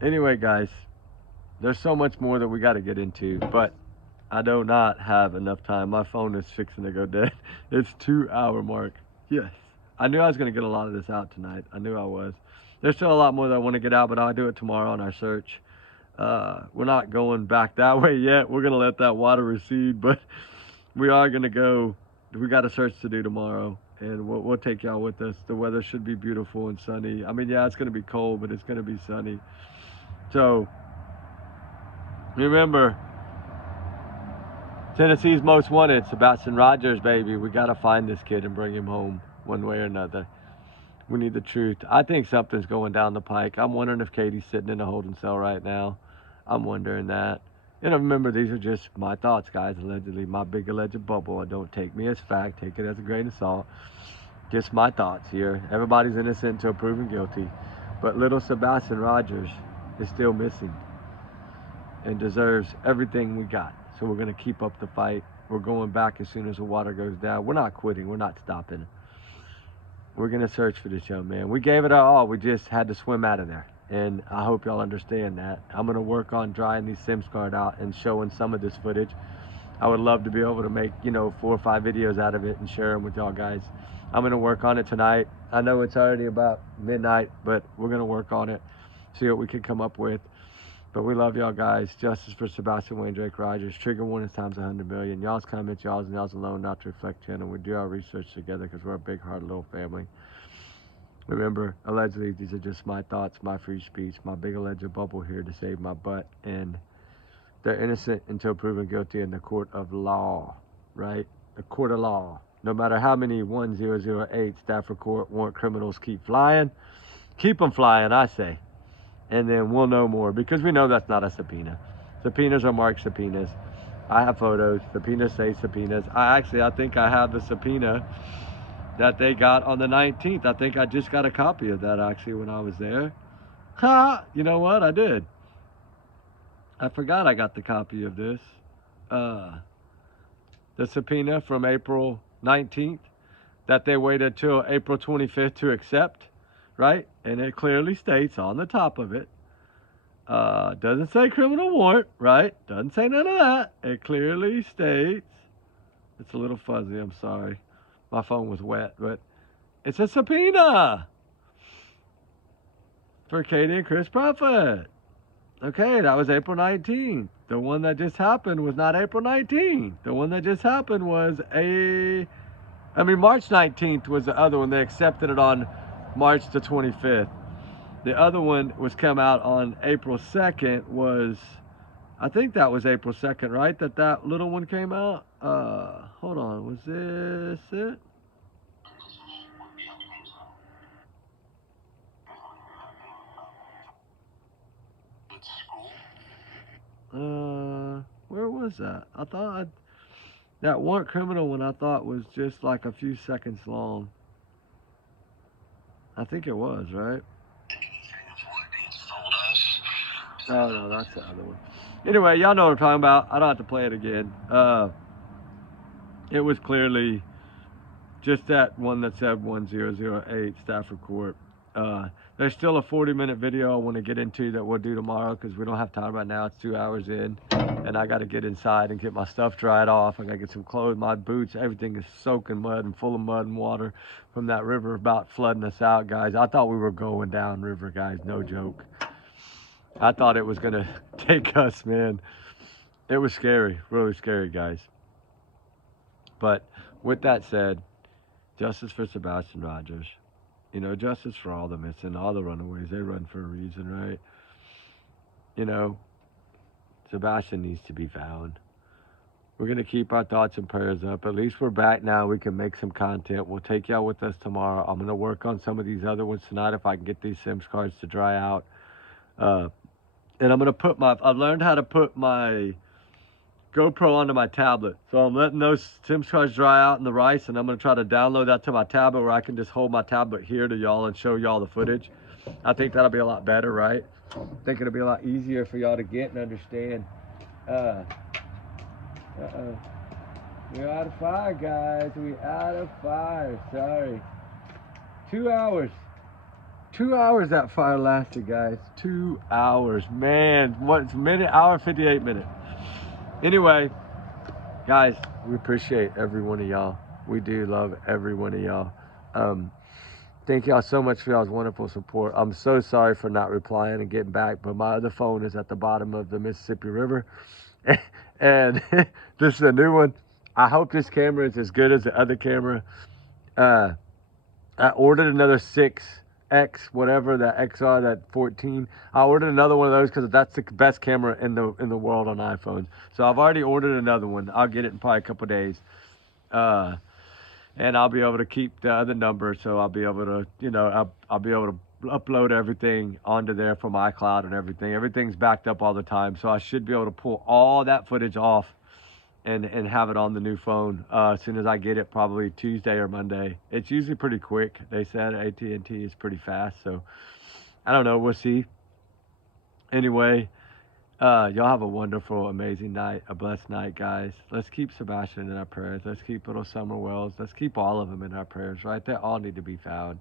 Anyway, guys, there's so much more that we got to get into, but I do not have enough time. My phone is fixing to go dead. It's 2-hour mark. Yes. I knew I was going to get a lot of this out tonight. I knew I was. There's still a lot more that I want to get out, but I'll do it tomorrow on our search. We're not going back that way yet. We're going to let that water recede, but we are going to go. We got a search to do tomorrow, and we'll take y'all with us. The weather should be beautiful and sunny. I mean, yeah, it's going to be cold, but it's going to be sunny. So, remember, Tennessee's most wanted, Sebastian Rogers, baby. We got to find this kid and bring him home one way or another. We need the truth. I think something's going down the pike. I'm wondering if Katie's sitting in a holding cell right now. I'm wondering that. And remember, these are just my thoughts, guys. Allegedly, my big alleged bubble. Don't take me as fact. Take it as a grain of salt. Just my thoughts here. Everybody's innocent until proven guilty. But little Sebastian Rogers is still missing and deserves everything we got. So we're going to keep up the fight. We're going back as soon as the water goes down. We're not quitting. We're not stopping. We're going to search for this young man. We gave it our all. We just had to swim out of there. And I hope y'all understand that. I'm going to work on drying these SIM cards out and showing some of this footage. I would love to be able to make, 4 or 5 videos out of it and share them with y'all guys. I'm going to work on it tonight. I know it's already about midnight, but we're going to work on it, see what we can come up with. But we love y'all guys. Justice for Sebastian Wayne Drake Rogers. Trigger warnings times 100 million. Y'all's comments, y'all's and y'all's alone, not to reflect channel. We do our research together because we're a big hearted little family. Remember, allegedly, these are just my thoughts, my free speech, my big alleged bubble here to save my butt. And they're innocent until proven guilty in the court of law, right? The court of law. No matter how many 1008 Stafford Court warrant criminals keep flying, keep them flying, I say. And then we'll know more, because we know that's not a subpoena. Subpoenas are marked subpoenas. I have photos. Subpoenas say subpoenas. I think I have the subpoena that they got on the 19th. I think I just got a copy of that actually when I was there. Ha! You know what? I did. I forgot I got the copy of this. The subpoena from April 19th that they waited till April 25th to accept, right? And it clearly states on the top of it, doesn't say criminal warrant, right? Doesn't say none of that. It clearly states, it's a little fuzzy, I'm sorry. My phone was wet, but it's a subpoena for Katie and Chris Prophet. Okay, that was April 19th. The one that just happened was not April 19th. The one that just happened was March 19th was the other one. They accepted it on March the 25th. The other one was come out on April 2nd I think that was April 2nd, right? That little one came out? Hold on, was this it? Where was that? I thought that warrant criminal one I thought was just like a few seconds long. I think it was, right? Oh, no, that's the other one. Anyway, y'all know what I'm talking about. I don't have to play it again. It was clearly just that one that said 1008 Stafford Court. There's still a 40-minute video I want to get into that we'll do tomorrow because we don't have time right now. It's 2 hours in, and I got to get inside and get my stuff dried off. I got to get some clothes, my boots. Everything is soaking mud and full of mud and water from that river about flooding us out, guys. I thought we were going down river, guys. No joke. I thought it was going to take us, man. It was scary, really scary, guys. But with that said, justice for Sebastian Rogers. Justice for all the missing, all the runaways. They run for a reason, right? Sebastian needs to be found. We're going to keep our thoughts and prayers up. At least we're back now. We can make some content. We'll take y'all with us tomorrow. I'm going to work on some of these other ones tonight if I can get these Sims cards to dry out. And I'm going to I've learned how to put my GoPro onto my tablet. So I'm letting those Sims cards dry out in the rice, and I'm going to try to download that to my tablet where I can just hold my tablet here to y'all and show y'all the footage. I think that'll be a lot better, right? I think it'll be a lot easier for y'all to get and understand. We're out of fire, guys. We're out of fire. Sorry. 2 hours. 2 hours that fire lasted, guys. 2 hours. Man, what's a minute? Hour, 58 minutes. Anyway, guys, we appreciate every one of y'all. We do love every one of y'all. Thank y'all so much for y'all's wonderful support. I'm so sorry for not replying and getting back, but my other phone is at the bottom of the Mississippi River. And this is a new one. I hope this camera is as good as the other camera. I ordered another 6X, whatever, that XR, that 14. I ordered another one of those because that's the best camera in the world on iPhones. So I've already ordered another one. I'll get it in probably a couple days. And I'll be able to keep the other number, so I'll be able to, I'll be able to upload everything onto there from iCloud and everything. Everything's backed up all the time, so I should be able to pull all that footage off and have it on the new phone as soon as I get it, probably Tuesday or Monday. It's usually pretty quick. They said AT&T is pretty fast, so I don't know. We'll see. Anyway, Y'all have a wonderful, amazing night, a blessed night, guys. Let's keep Sebastian in our prayers. Let's keep little Summer Wells. Let's keep all of them in our prayers, right? They all need to be found.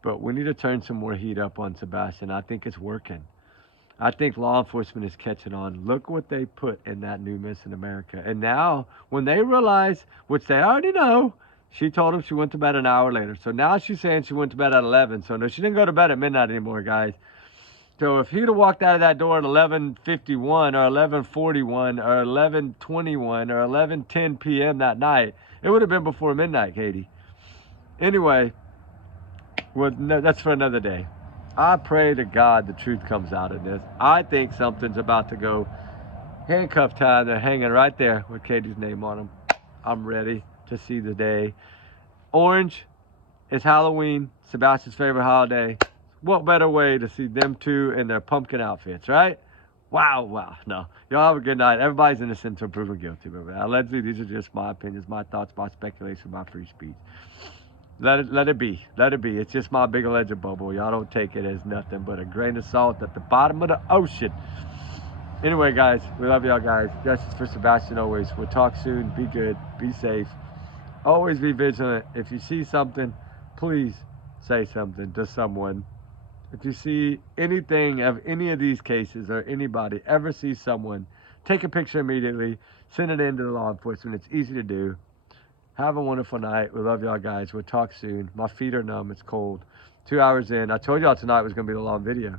But we need to turn some more heat up on Sebastian. I think it's working. I think law enforcement is catching on. Look what they put in that new Miss in America. And now, when they realize, which they already know, she told them she went to bed an hour later. So now she's saying she went to bed at 11. So no, she didn't go to bed at midnight anymore, guys. So if he'd have walked out of that door at 11:51 or 11:41 or 11:21 or 11:10 p.m. that night, it would have been before midnight, Katie. Anyway, well, no, that's for another day. I pray to God the truth comes out of this. I think something's about to go. Handcuff time, they're hanging right there with Katie's name on them. I'm ready to see the day. Orange is Halloween, Sebastian's favorite holiday. What better way to see them two in their pumpkin outfits, right? Wow, wow. No, y'all have a good night. Everybody's innocent until proven guilty. Allegedly, these are just my opinions, my thoughts, my speculation, my free speech. Let it be. Let it be. It's just my big alleged bubble. Y'all don't take it as nothing but a grain of salt at the bottom of the ocean. Anyway, guys, we love y'all, guys. Justice for Sebastian always. We'll talk soon. Be good. Be safe. Always be vigilant. If you see something, please say something to someone. If you see anything of any of these cases or anybody ever sees someone, take a picture immediately. Send it in to the law enforcement. It's easy to do. Have a wonderful night. We love y'all, guys. We'll talk soon. My feet are numb. It's cold. 2 hours in. I told y'all tonight was going to be a long video.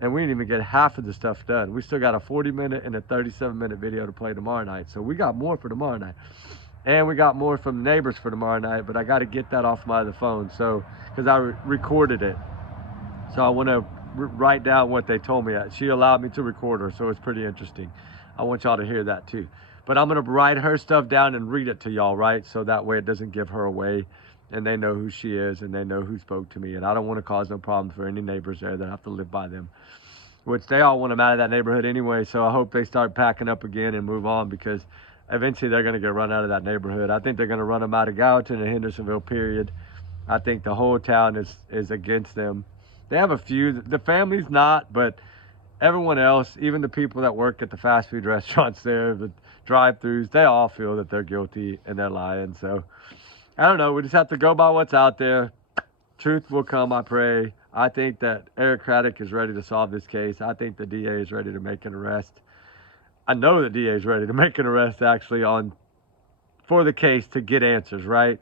And we didn't even get half of the stuff done. We still got a 40-minute and a 37-minute video to play tomorrow night. So we got more for tomorrow night. And we got more from neighbors for tomorrow night. But I got to get that off my other phone. So, because I recorded it. So I want to write down what they told me. She allowed me to record her. So it's pretty interesting. I want y'all to hear that too. But I'm going to write her stuff down and read it to y'all, right? So that way it doesn't give her away. And they know who she is and they know who spoke to me. And I don't want to cause no problems for any neighbors there that have to live by them. Which they all want them out of that neighborhood anyway. So I hope they start packing up again and move on, because eventually they're going to get run out of that neighborhood. I think they're going to run them out of Gallatin and Hendersonville, period. I think the whole town is against them. They have a few. The family's not, but everyone else, even the people that work at the fast food restaurants there, the drive-thrus, they all feel that they're guilty and they're lying. So I don't know. We just have to go by what's out there. Truth will come, I pray. I think that Eric Craddock is ready to solve this case. I think the DA is ready to make an arrest. I know the DA is ready to make an arrest, actually, for the case to get answers, right?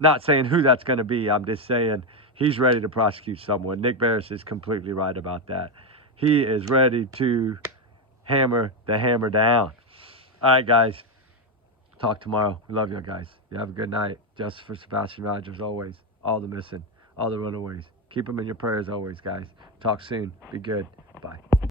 Not saying who that's going to be. I'm just saying he's ready to prosecute someone. Nick Barris is completely right about that. He is ready to hammer the hammer down. All right, guys. Talk tomorrow. We love you guys. You have a good night. Justice for Sebastian Rogers always. All the missing. All the runaways. Keep them in your prayers always, guys. Talk soon. Be good. Bye.